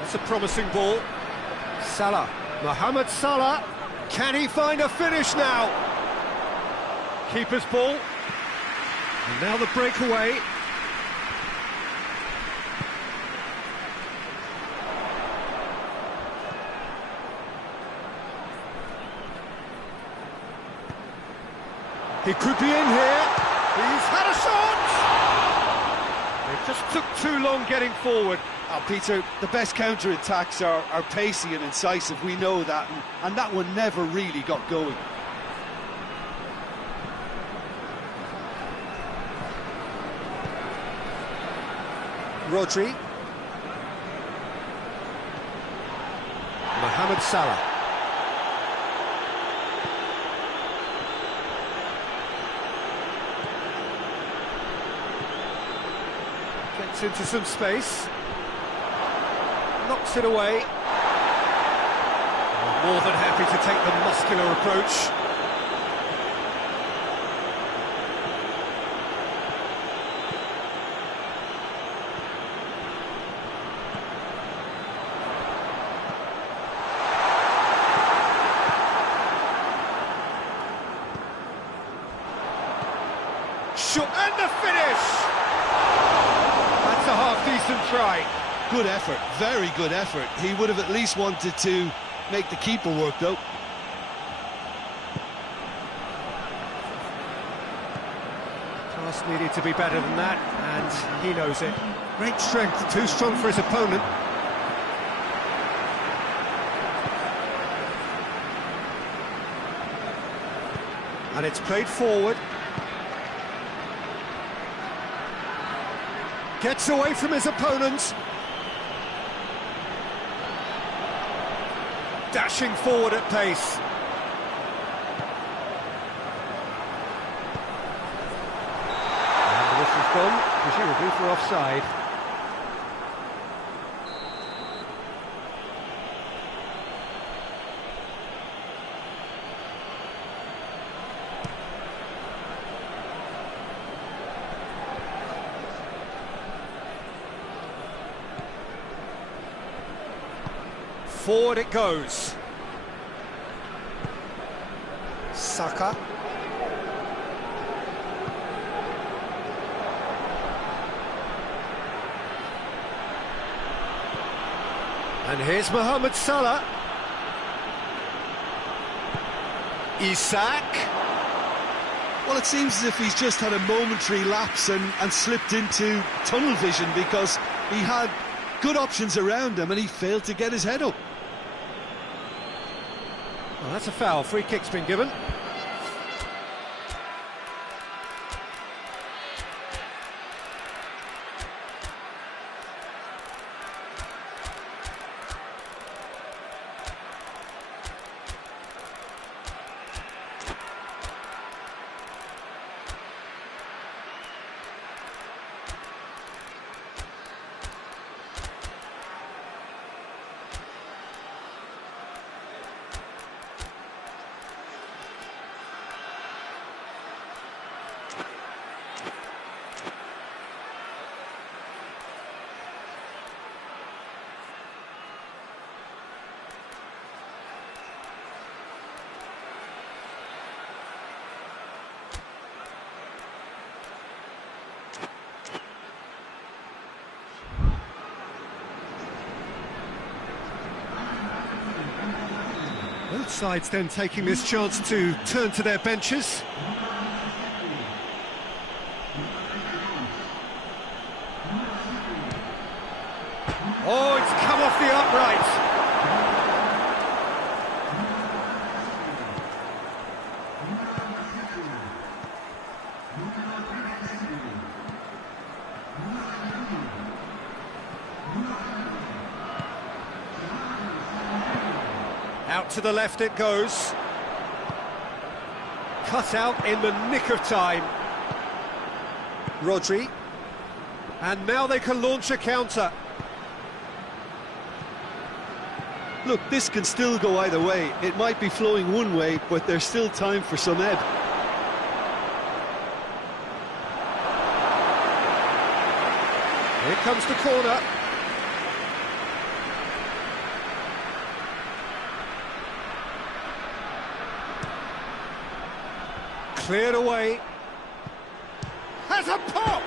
That's a promising ball. Salah. Mohamed Salah. Can he find a finish now? Keeper's ball. And now the breakaway. He could be in here. He's had a shot! It just took too long getting forward. Oh, Peter, the best counter-attacks are pacey and incisive, we know that, and that one never really got going. Rodri. Mohamed Salah. Gets into some space. Knocks it away. More than happy to take the muscular approach. And the finish! That's a half-decent try. Good effort, very good effort. He would have at least wanted to make the keeper work, though. Pass needed to be better than that, and he knows it. Great strength, too strong for his opponent. And it's played forward. Gets away from his opponent. Dashing forward at pace. And the whistle's gone, presumably for offside. Forward it goes. Saka. And here's Mohamed Salah. Isak. Well, it seems as if he's just had a momentary lapse and slipped into tunnel vision, because he had good options around him and he failed to get his head up. Well, that's a foul. Free kick's been given. Sides then taking this chance to turn to their benches. Oh, it's come off the upright. Out to the left it goes. Cut out in the nick of time. Rodri. And now they can launch a counter. Look, this can still go either way. It might be flowing one way, but there's still time for some ebb. Here comes the corner. Cleared away. Has a pop!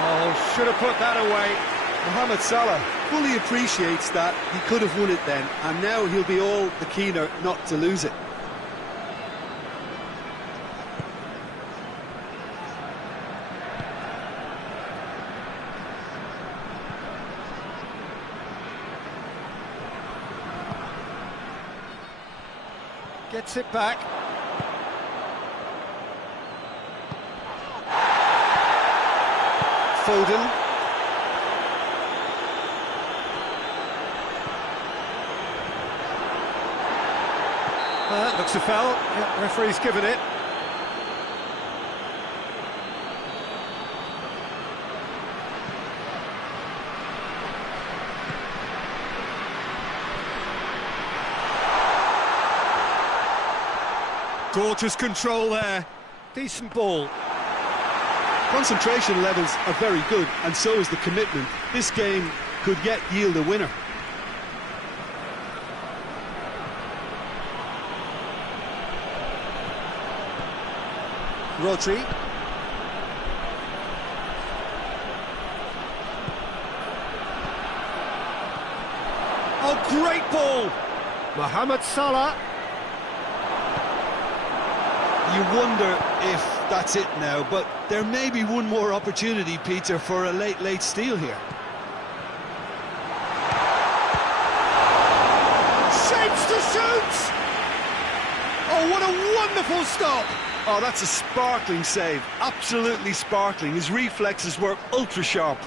Oh, should have put that away. Mohamed Salah fully appreciates that he could have won it then, and now he'll be all the keener not to lose it. Gets it back. Foden. Looks a foul. Yeah, referee's given it. Gorgeous control there. Decent ball. Concentration levels are very good, and so is the commitment. This game could yet yield a winner. Rodri. Oh, great ball! Mohamed Salah. You wonder if that's it now, but there may be one more opportunity, Peter, for a late steal here. Shapes to shoot! Oh, what a wonderful stop! Oh, that's a sparkling save. Absolutely sparkling. His reflexes were ultra sharp.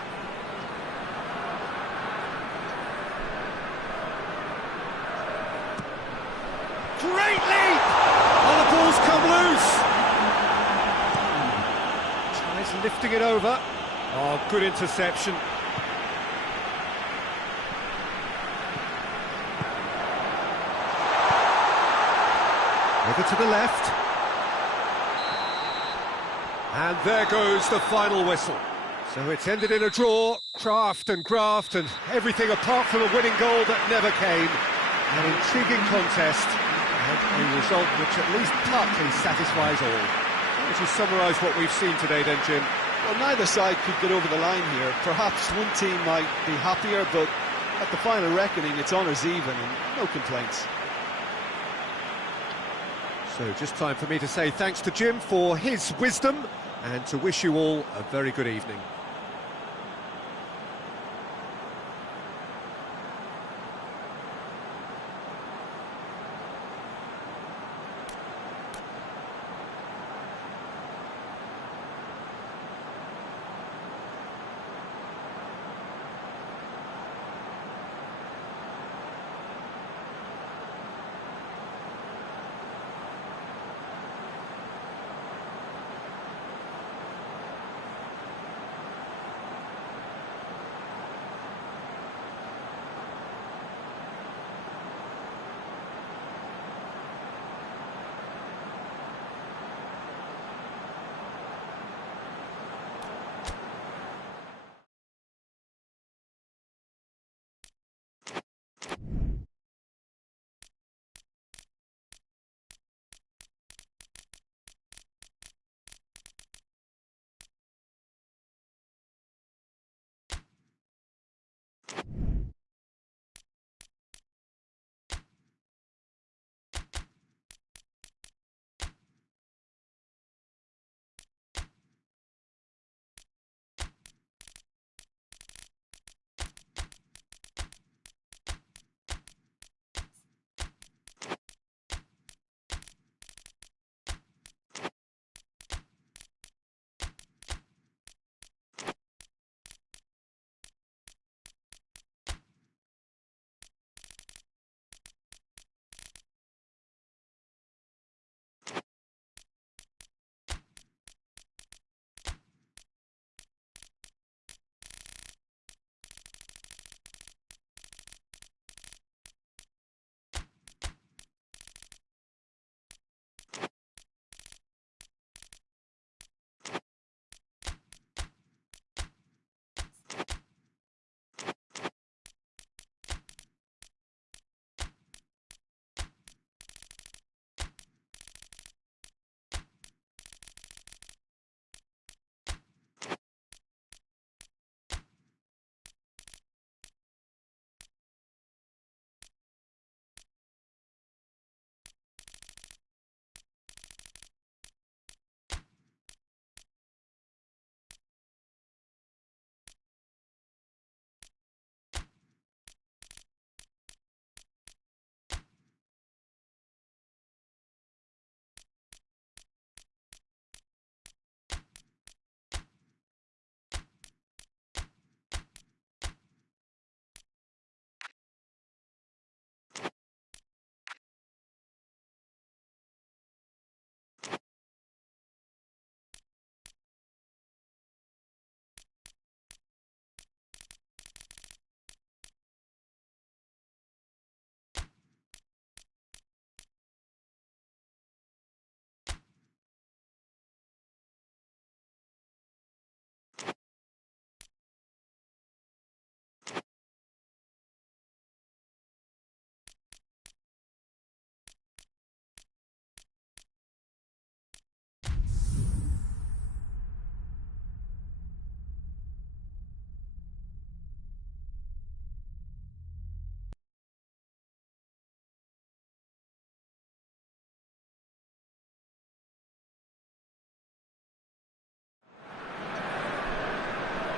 Great leap! Oh, the ball's come loose. Tries lifting it over. Oh, good interception. Over to the left. And there goes the final whistle. So it's ended in a draw, craft and graft and everything apart from a winning goal that never came. An intriguing contest and a result which at least partly satisfies all. How would you summarise what we've seen today then, Jim? Well, neither side could get over the line here. Perhaps one team might be happier, but at the final reckoning, it's honours even and no complaints. So just time for me to say thanks to Jim for his wisdom and to wish you all a very good evening.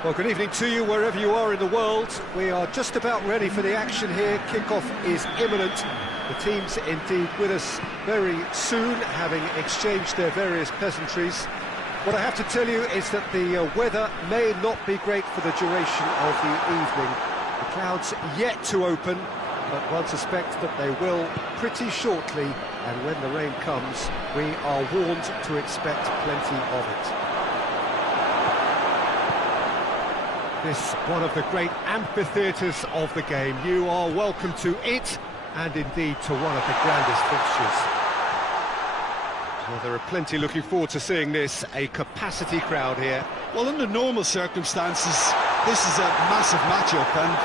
Well, good evening to you wherever you are in the world. We are just about ready for the action here. Kickoff is imminent. The teams indeed with us very soon, having exchanged their various pleasantries. What I have to tell you is that the weather may not be great for the duration of the evening. The clouds yet to open, but one suspects that they will pretty shortly, and when the rain comes, we are warned to expect plenty of it. This one of the great amphitheatres of the game. You are welcome to it, and indeed to one of the grandest fixtures. Well, there are plenty looking forward to seeing this, a capacity crowd here. Well, under normal circumstances, this is a massive matchup, and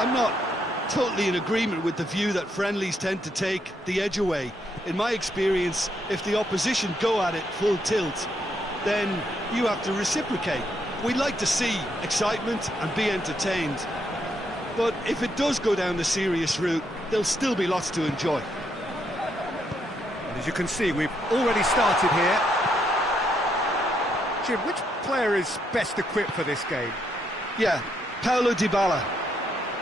I'm not totally in agreement with the view that friendlies tend to take the edge away. In my experience, if the opposition go at it full tilt, then you have to reciprocate. We'd like to see excitement and be entertained, but if it does go down the serious route, there'll still be lots to enjoy. And as you can see, we've already started here. Jim, which player is best equipped for this game? Yeah, Paulo Dybala.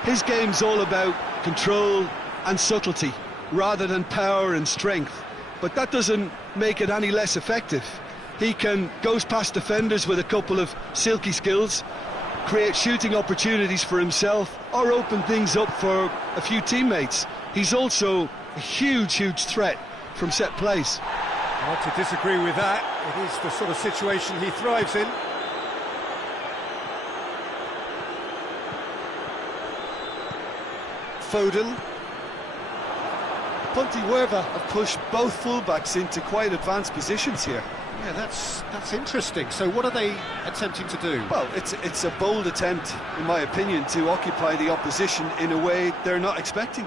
His game's all about control and subtlety, rather than power and strength, but that doesn't make it any less effective. He can goes past defenders with a couple of silky skills, create shooting opportunities for himself, or open things up for a few teammates. He's also a huge threat from set plays. Hard to disagree with that. It is the sort of situation he thrives in. Foden. Pontevedra have pushed both fullbacks into quite advanced positions here. Yeah, that's interesting. So what are they attempting to do? Well, it's a bold attempt, in my opinion, to occupy the opposition in a way they're not expecting.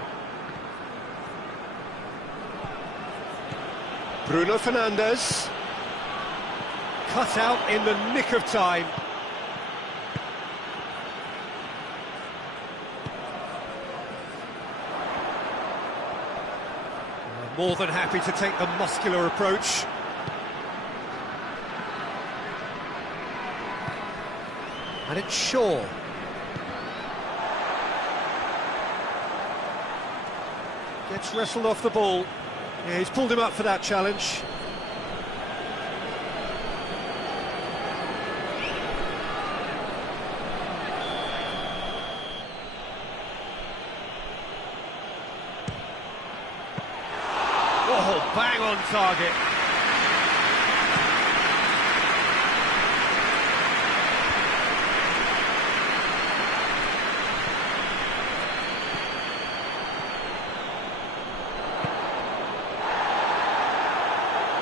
Bruno Fernandes. Cut out in the nick of time. More than happy to take the muscular approach. And it's Shaw. Gets wrestled off the ball. Yeah, he's pulled him up for that challenge. Oh, bang on target.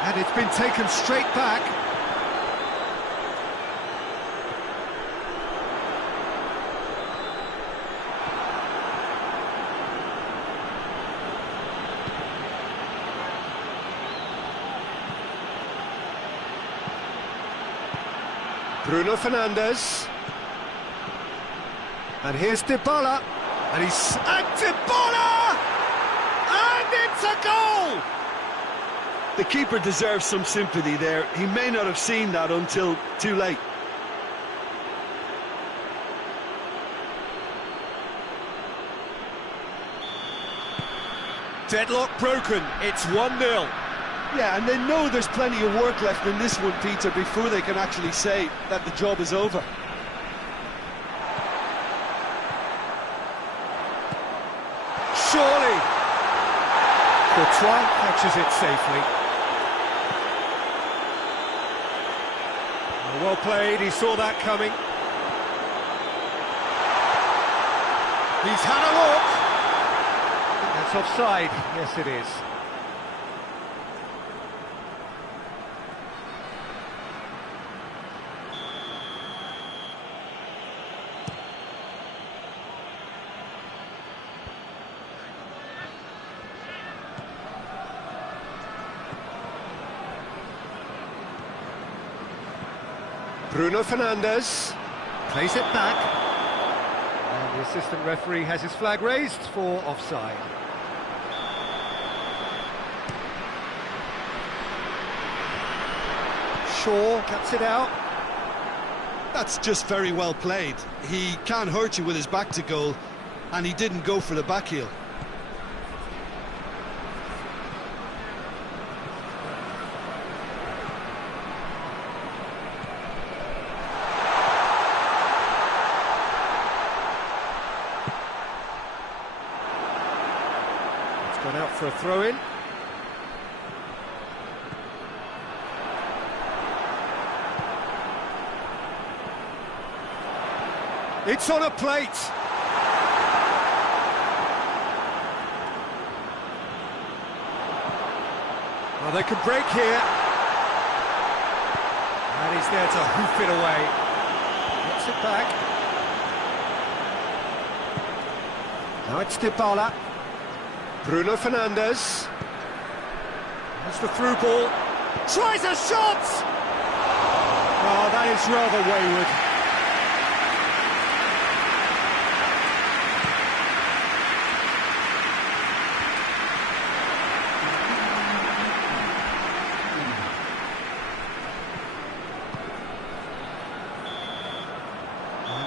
And it's been taken straight back. Bruno Fernandes. And here's Dybala. And Dybala! And it's a goal! The keeper deserves some sympathy there. He may not have seen that until too late. Deadlock broken. It's 1-0. Yeah, and they know there's plenty of work left in this one, Peter, before they can actually say that the job is over. Surely. Courtois catches it safely. Well played, he saw that coming. He's had a look. That's offside. Yes, it is. Bruno Fernandes plays it back, and the assistant referee has his flag raised for offside. Shaw cuts it out. That's just very well played. He can't hurt you with his back to goal, and he didn't go for the back heel. It's gone out for a throw-in. It's on a plate. Well, they can break here. And he's there to hoof it away. Gets it back. Now it's Dybala. Bruno Fernandes. There's the through ball. Tries a shot! Oh, that is rather wayward.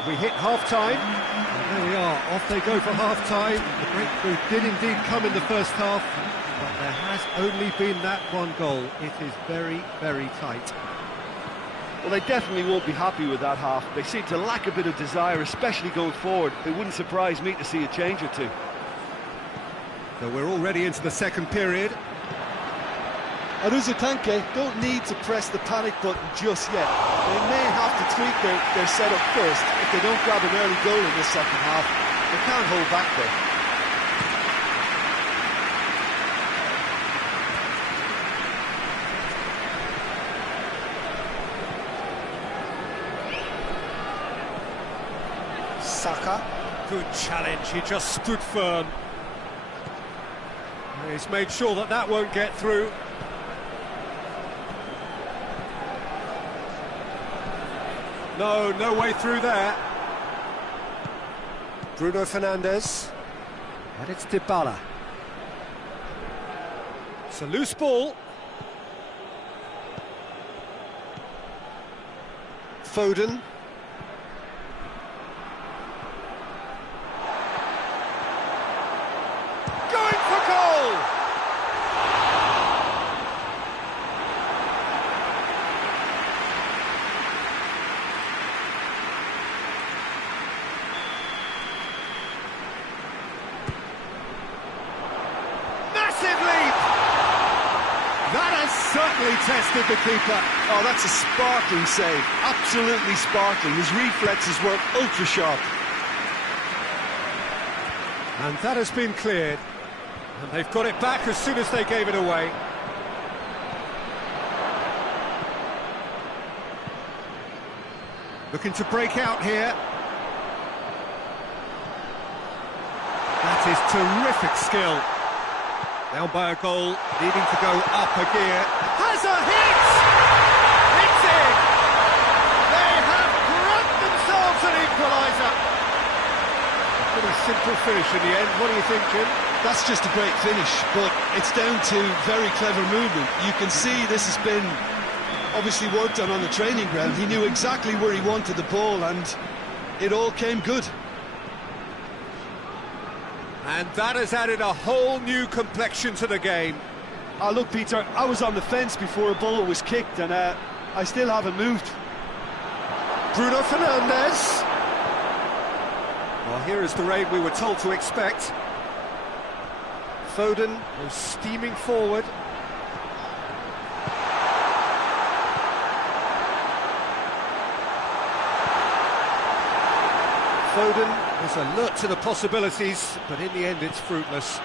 We hit half-time, and there we are, off they go for half-time. The breakthrough did indeed come in the first half, but there has only been that one goal. It is very, very tight. Well, they definitely won't be happy with that half. They seem to lack a bit of desire, especially going forward. It wouldn't surprise me to see a change or two. So we're already into the second period. Aruzatanke don't need to press the panic button just yet. They may have to tweak their setup first if they don't grab an early goal in this second half. They can't hold back though. Saka, good challenge, he just stood firm. He's made sure that that won't get through. No way through there. Bruno Fernandes. And it's Dybala. It's a loose ball. Foden. Going for goal! Certainly tested the keeper. Oh, that's a sparkling save. Absolutely sparkling. His reflexes were ultra sharp. And that has been cleared. And they've got it back as soon as they gave it away. Looking to break out here. That is terrific skill. Down by a goal, needing to go up a gear. Has a hit! It's in! They have grabbed themselves an equaliser. A pretty simple finish in the end. What do you think, Jim? That's just a great finish, but it's down to very clever movement. You can see this has been obviously worked on the training ground. He knew exactly where he wanted the ball, and it all came good. And that has added a whole new complexion to the game. Look, Peter, I was on the fence before a ball was kicked, and I still haven't moved. Bruno Fernandes. Well, here is the raid we were told to expect. Foden was steaming forward. Foden was alert to the possibilities, but in the end it's fruitless.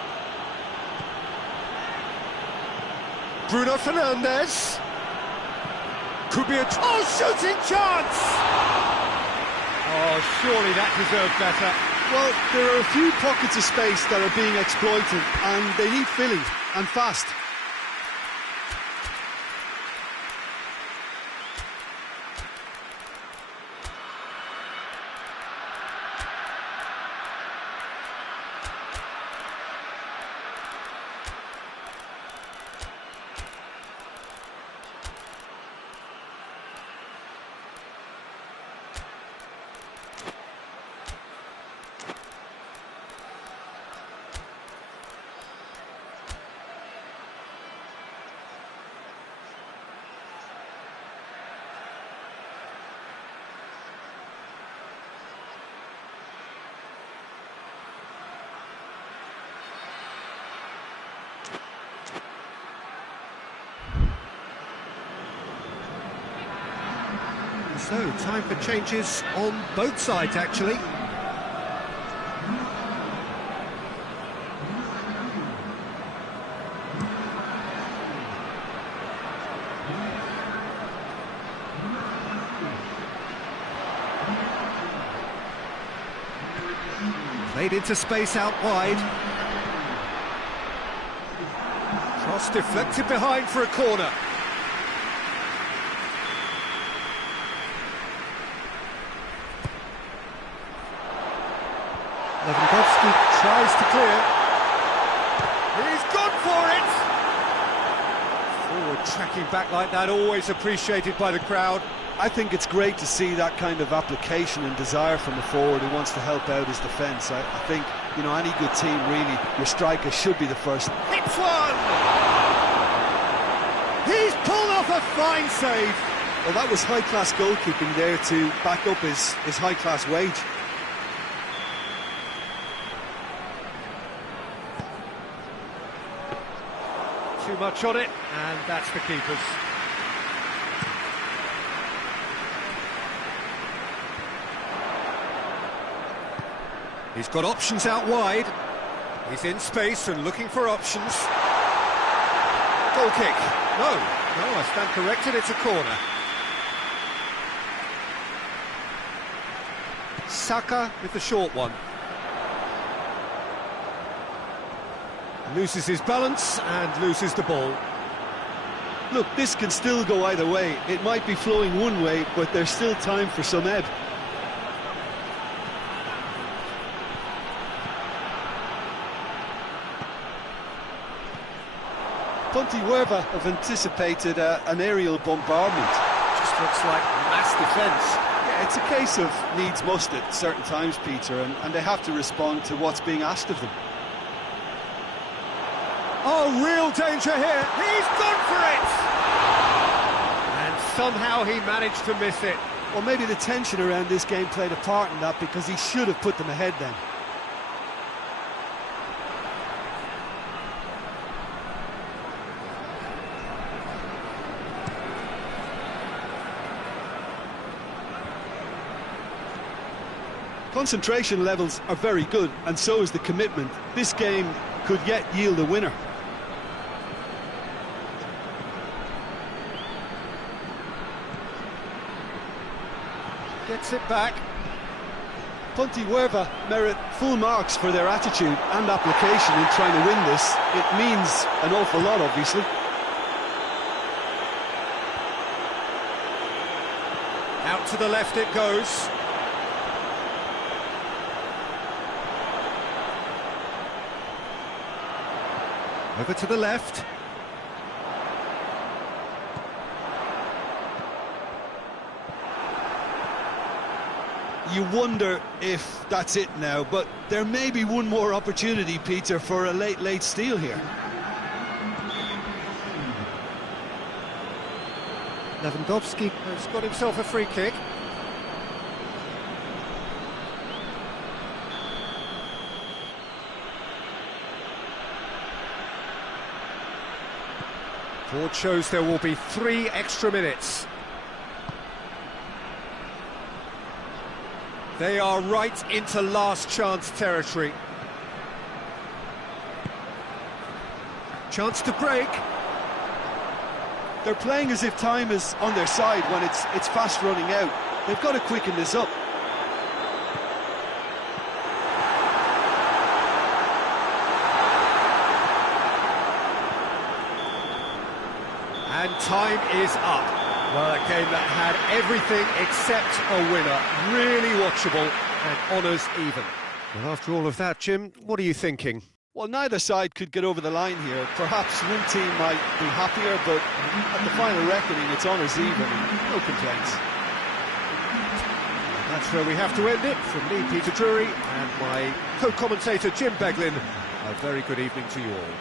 Bruno Fernandes. Could be a... Oh, shooting chance! Oh, surely that deserved better. Well, there are a few pockets of space that are being exploited, and they need filling, and fast. So, time for changes on both sides, actually. Played into space out wide. Cross deflected behind for a corner. Lewandowski tries to clear. He's gone for it! Forward tracking back like that, always appreciated by the crowd. I think it's great to see that kind of application and desire from a forward who wants to help out his defence. I think, you know, any good team, really, your striker should be the first. Hits one! He's pulled off a fine save. Well, that was high-class goalkeeping there to back up his high-class wage. Too much on it, and that's the keeper's. He's got options out wide. He's in space and looking for options. Goal kick. No, I stand corrected, it's a corner. Saka with the short one. Loses his balance and loses the ball. Look, this can still go either way. It might be flowing one way, but there's still time for some ebb. Pontevedra have anticipated an aerial bombardment. Just looks like mass defence. Yeah, it's a case of needs must at certain times, Peter, and they have to respond to what's being asked of them. Oh, real danger here. He's gone for it! And somehow he managed to miss it. Well, maybe the tension around this game played a part in that, because he should have put them ahead then. Concentration levels are very good, and so is the commitment. This game could yet yield a winner. Gets it back. Pontevedra merit full marks for their attitude and application in trying to win this. It means an awful lot, obviously. Out to the left it goes. Over to the left. You wonder if that's it now, but there may be one more opportunity, Peter, for a late steal here. Lewandowski has got himself a free kick. Board shows there will be 3 extra minutes. They are right into last chance territory. Chance to break. They're playing as if time is on their side when it's fast running out. They've got to quicken this up. And time is up. Well, a game that had everything except a winner. Really watchable and honours even. Well, after all of that, Jim, what are you thinking? Well, neither side could get over the line here. Perhaps one team might be happier, but at the final reckoning, it's honours even. No complaints. That's where we have to end it. From me, Peter Drury, and my co-commentator, Jim Beglin, a very good evening to you all.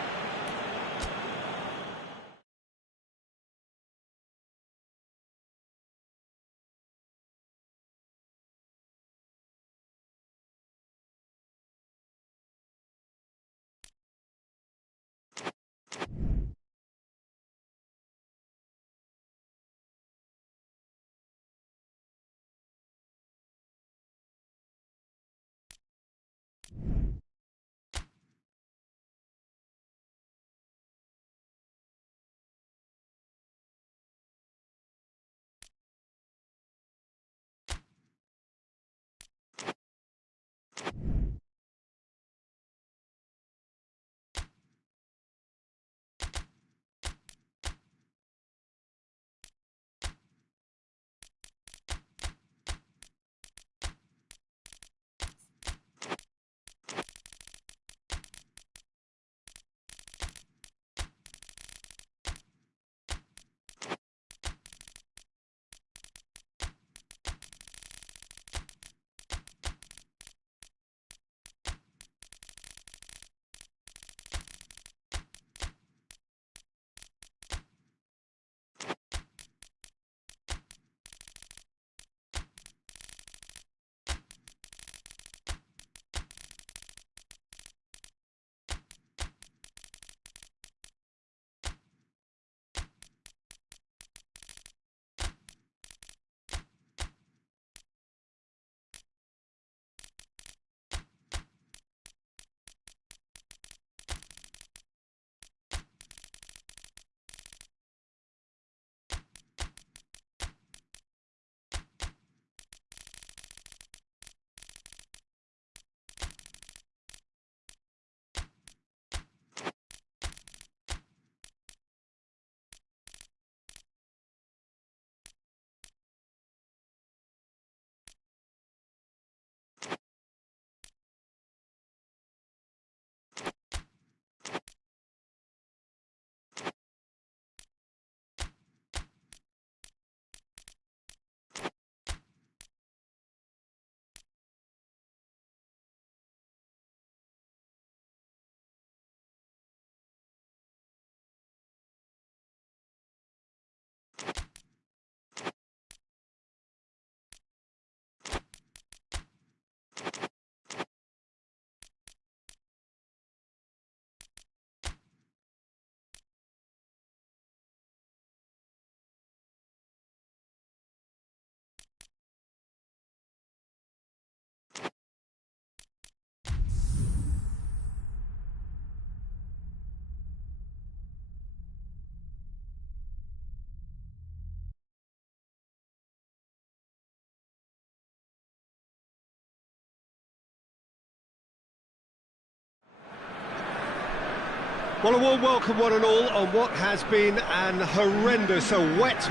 Well, a warm welcome one and all on what has been an horrendous, a wet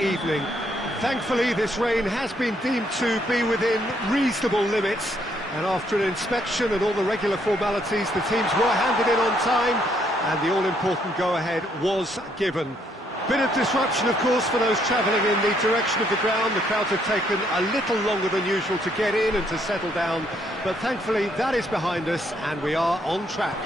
evening. Thankfully, this rain has been deemed to be within reasonable limits, and after an inspection and all the regular formalities, the teams were handed in on time, and the all-important go-ahead was given. Bit of disruption, of course, for those travelling in the direction of the ground. The crowds have taken a little longer than usual to get in and to settle down, but thankfully that is behind us, and we are on track.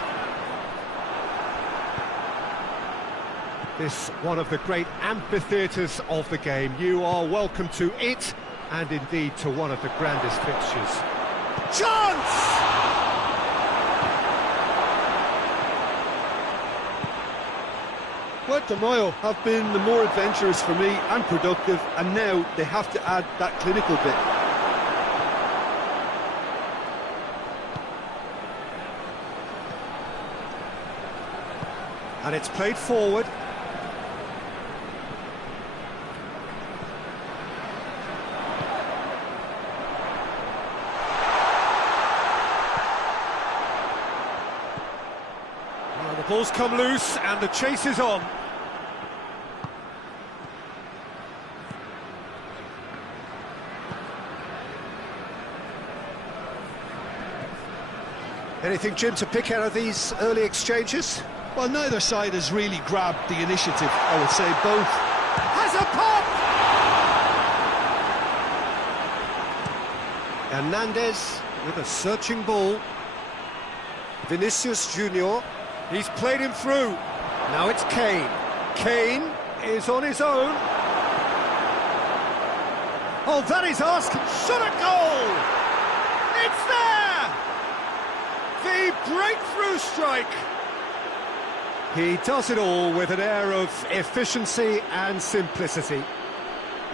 This one of the great amphitheatres of the game. You are welcome to it, and indeed to one of the grandest fixtures. Chance! Puerto Mayo have been the more adventurous for me and productive, and now they have to add that clinical bit. And it's played forward. Well, the ball's come loose and the chase is on. Anything, Jim, to pick out of these early exchanges? Well, neither side has really grabbed the initiative, I would say. Both. Has a pop! Hernandez with a searching ball. Vinicius Junior. He's played him through. Now it's Kane. Kane is on his own. Oh, that is asked. Shot a goal! It's there! The breakthrough strike! He does it all with an air of efficiency and simplicity.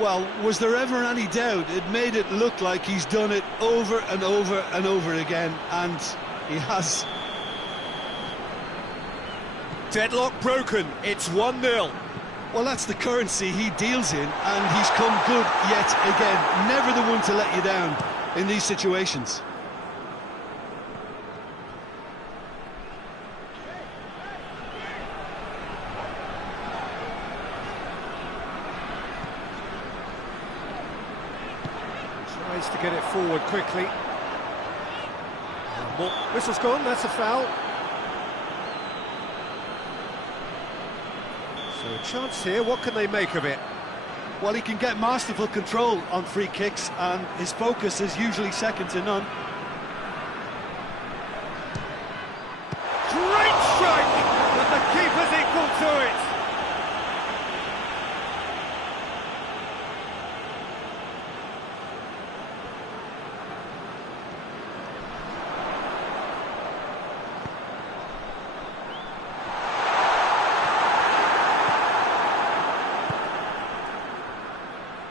Well, was there ever any doubt? It made it look like he's done it over and over and over again, and he has. Deadlock broken, it's 1-0. Well, that's the currency he deals in, and he's come good yet again. Never the one to let you down in these situations. Tries to get it forward quickly. Whistle's gone, that's a foul. So a chance here, what can they make of it? Well, he can get masterful control on free kicks, and his focus is usually second to none. Great strike! But the keeper's equal to it!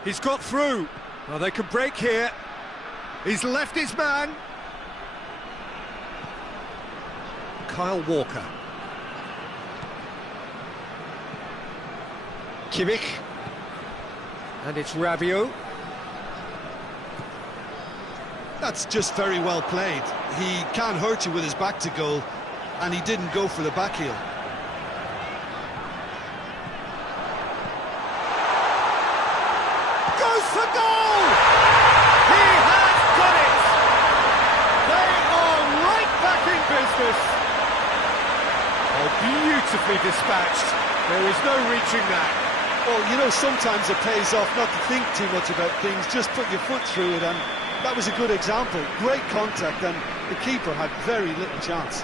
He's got through. Well, they can break here. He's left his man. Kyle Walker. Kimmich. And it's Rabiot. That's just very well played. He can't hurt you with his back to goal, and he didn't go for the back heel. For goal! He has done it! They are right back in business. Oh, beautifully dispatched. There is no reaching that. Well, you know, sometimes it pays off not to think too much about things, just put your foot through it, and that was a good example. Great contact, and the keeper had very little chance.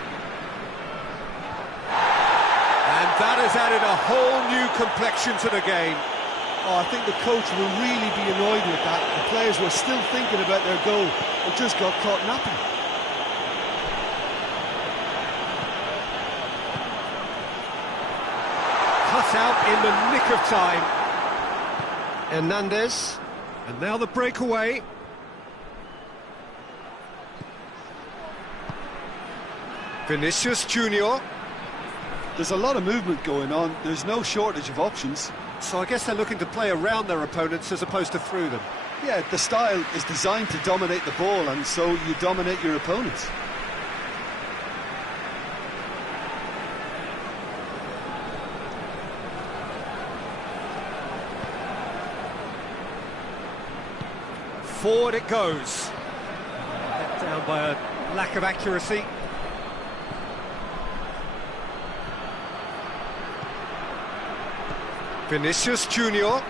And that has added a whole new complexion to the game. Oh, I think the coach will really be annoyed with that. The players were still thinking about their goal and just got caught napping. Cut out in the nick of time. Hernandez. And now the breakaway. Vinicius Junior. There's a lot of movement going on. There's no shortage of options. So I guess they're looking to play around their opponents as opposed to through them. Yeah, the style is designed to dominate the ball, and so you dominate your opponents. forward it goes. Let down by a lack of accuracy. Vinicius Junior.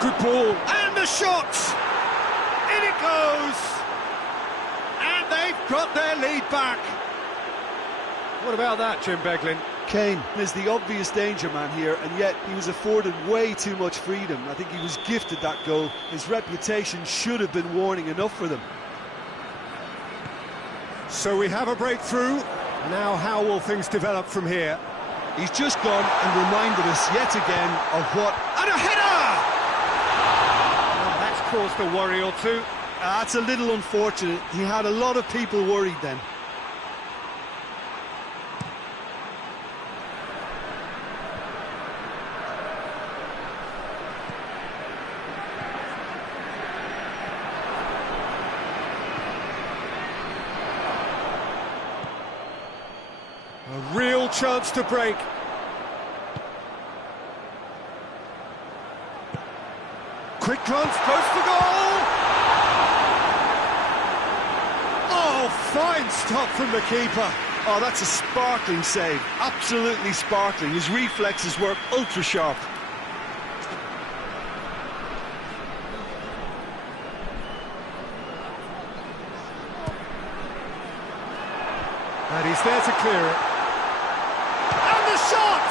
Good ball, and the shot! In it goes! And they've got their lead back. What about that, Jim Beglin? Kane is the obvious danger man here, and yet he was afforded way too much freedom. I think he was gifted that goal. His reputation should have been warning enough for them. So we have a breakthrough. Now how will things develop from here? He's just gone and reminded us yet again of what... And a header! Well, that's caused a worry or two. That's a little unfortunate. He had a lot of people worried then. A real chance to break. Quick glance, goes for goal! Oh, fine stop from the keeper. Oh, that's a sparkling save. Absolutely sparkling. His reflexes were ultra sharp. And he's there to clear it. And the shot!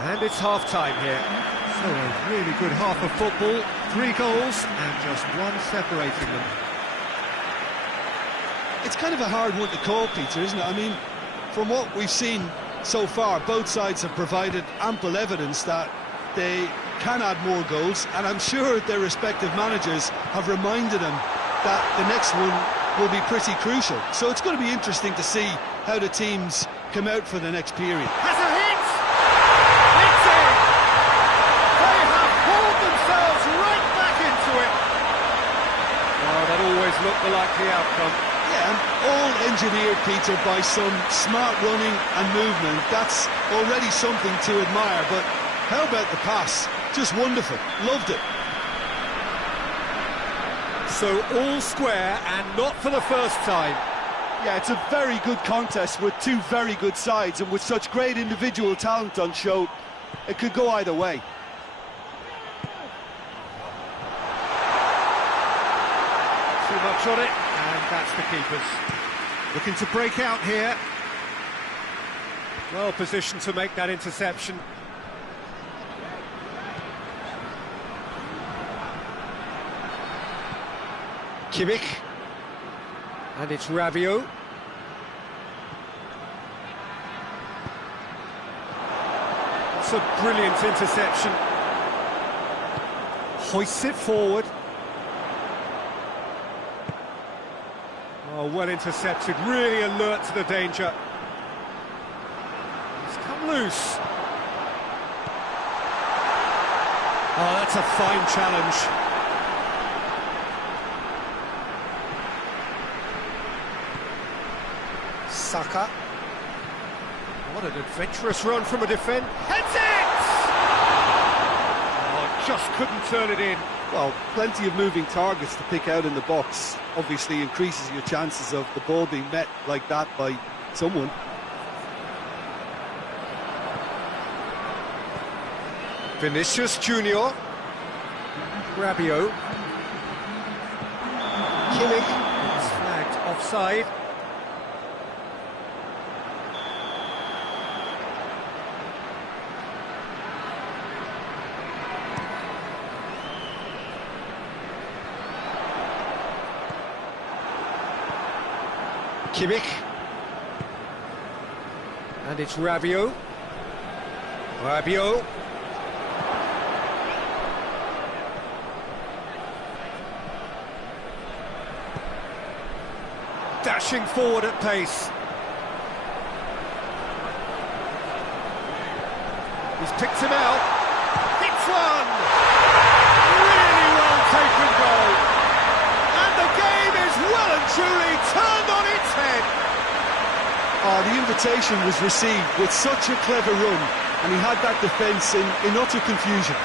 And it's half-time here. So a really good half of football. 3 goals and just one separating them. It's kind of a hard one to call, Peter, isn't it? I mean, from what we've seen so far, both sides have provided ample evidence that they can add more goals, and I'm sure their respective managers have reminded them that the next one will be pretty crucial. So it's going to be interesting to see how the teams come out for the next period. Has a hit! It's in! They have pulled themselves right back into it! Oh, that always looked the likely outcome. Yeah, and all engineered, Peter, by some smart running and movement. That's already something to admire, but how about the pass? Just wonderful. Loved it. So all square, and not for the first time. Yeah, it's a very good contest with two very good sides, and with such great individual talent on show, it could go either way. Too much on it, and that's the keepers. Looking to break out here. Well positioned to make that interception. Kimmich. And it's Rabiot. It's a brilliant interception. Hoists it forward. Oh, well intercepted, really alert to the danger. It's come loose. Oh, that's a fine challenge. Saka. What an adventurous run from a defender. Heads it! Oh, just couldn't turn it in. Well, plenty of moving targets to pick out in the box. Obviously increases your chances of the ball being met like that by someone. Vinicius Junior. Rabiot. Kimmich. It's flagged offside. Kimmich. And it's Rabiot. Rabiot. Dashing forward at pace. He's picked him out. Hits one! Really well taken goal. And the game is well and truly turned on its head. Oh, the invitation was received with such a clever run, and he had that defence in utter confusion.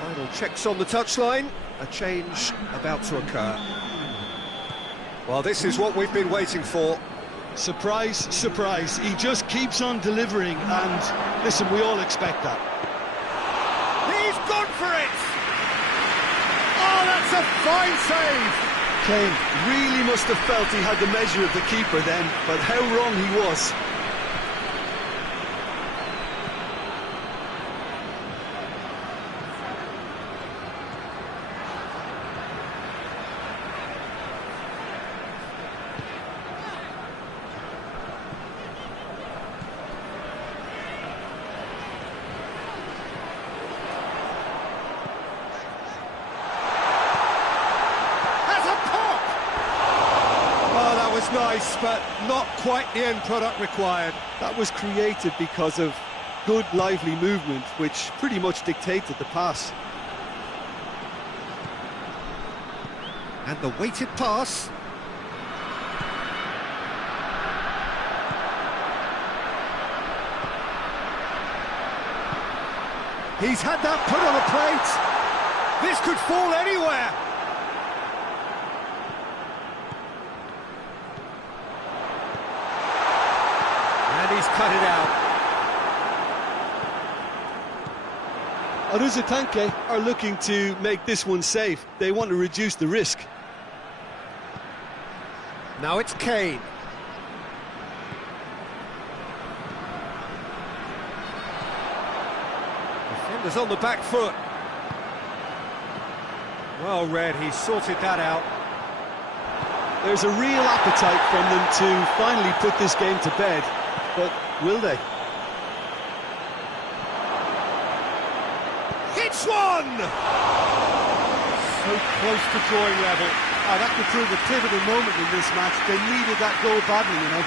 Final checks on the touchline. A change about to occur. Well, this is what we've been waiting for. Surprise, surprise. He just keeps on delivering, and listen, we all expect that. He's gone for it! Oh, that's a fine save! Kane really must have felt he had the measure of the keeper then, but how wrong he was. Nice, but not quite the end product required. That was created because of good, lively movement, which pretty much dictated the pass. And the weighted pass. He's had that put on a plate. This could fall anywhere. He's cut it out. Aruzatanke are looking to make this one safe. They want to reduce the risk. Now it's Kane. Defender's on the back foot. Well read, he sorted that out. There's a real appetite from them to finally put this game to bed. But will they? Hits one! So close to drawing level. That could prove a pivotal moment in this match. They needed that goal badly, you know.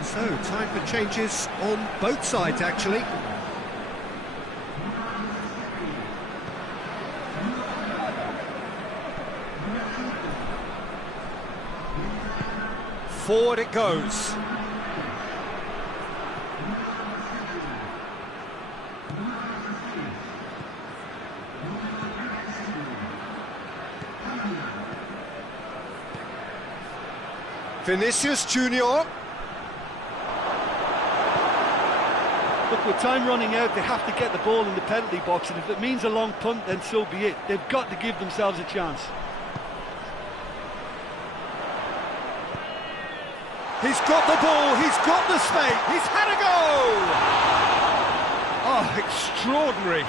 So, time for changes on both sides, actually. Forward it goes. Vinicius Junior. Look, with time running out, they have to get the ball in the penalty box, and if it means a long punt, then so be it. They've got to give themselves a chance. He's got the ball, he's got the space, he's had a go! Oh, extraordinary.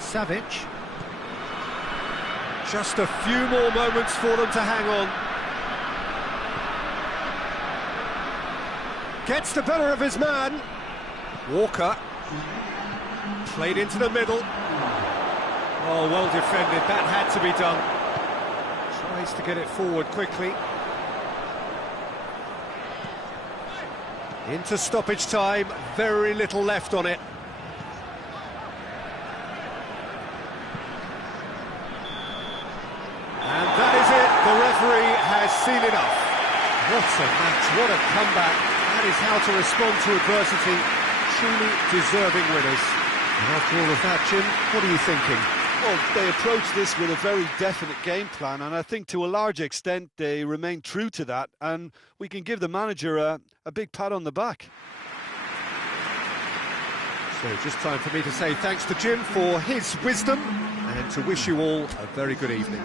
Savic. Just a few more moments for them to hang on. Gets the better of his man. Walker. Played into the middle. Oh, well defended. That had to be done. Tries to get it forward quickly. Into stoppage time. Very little left on it. And that is it. The referee has seen enough. What a match. What a comeback. That is how to respond to adversity. Truly deserving winners. And after all of that, Jim, what are you thinking? Well, they approached this with a very definite game plan, and I think to a large extent they remained true to that, and we can give the manager a big pat on the back. So just time for me to say thanks to Jim for his wisdom and to wish you all a very good evening.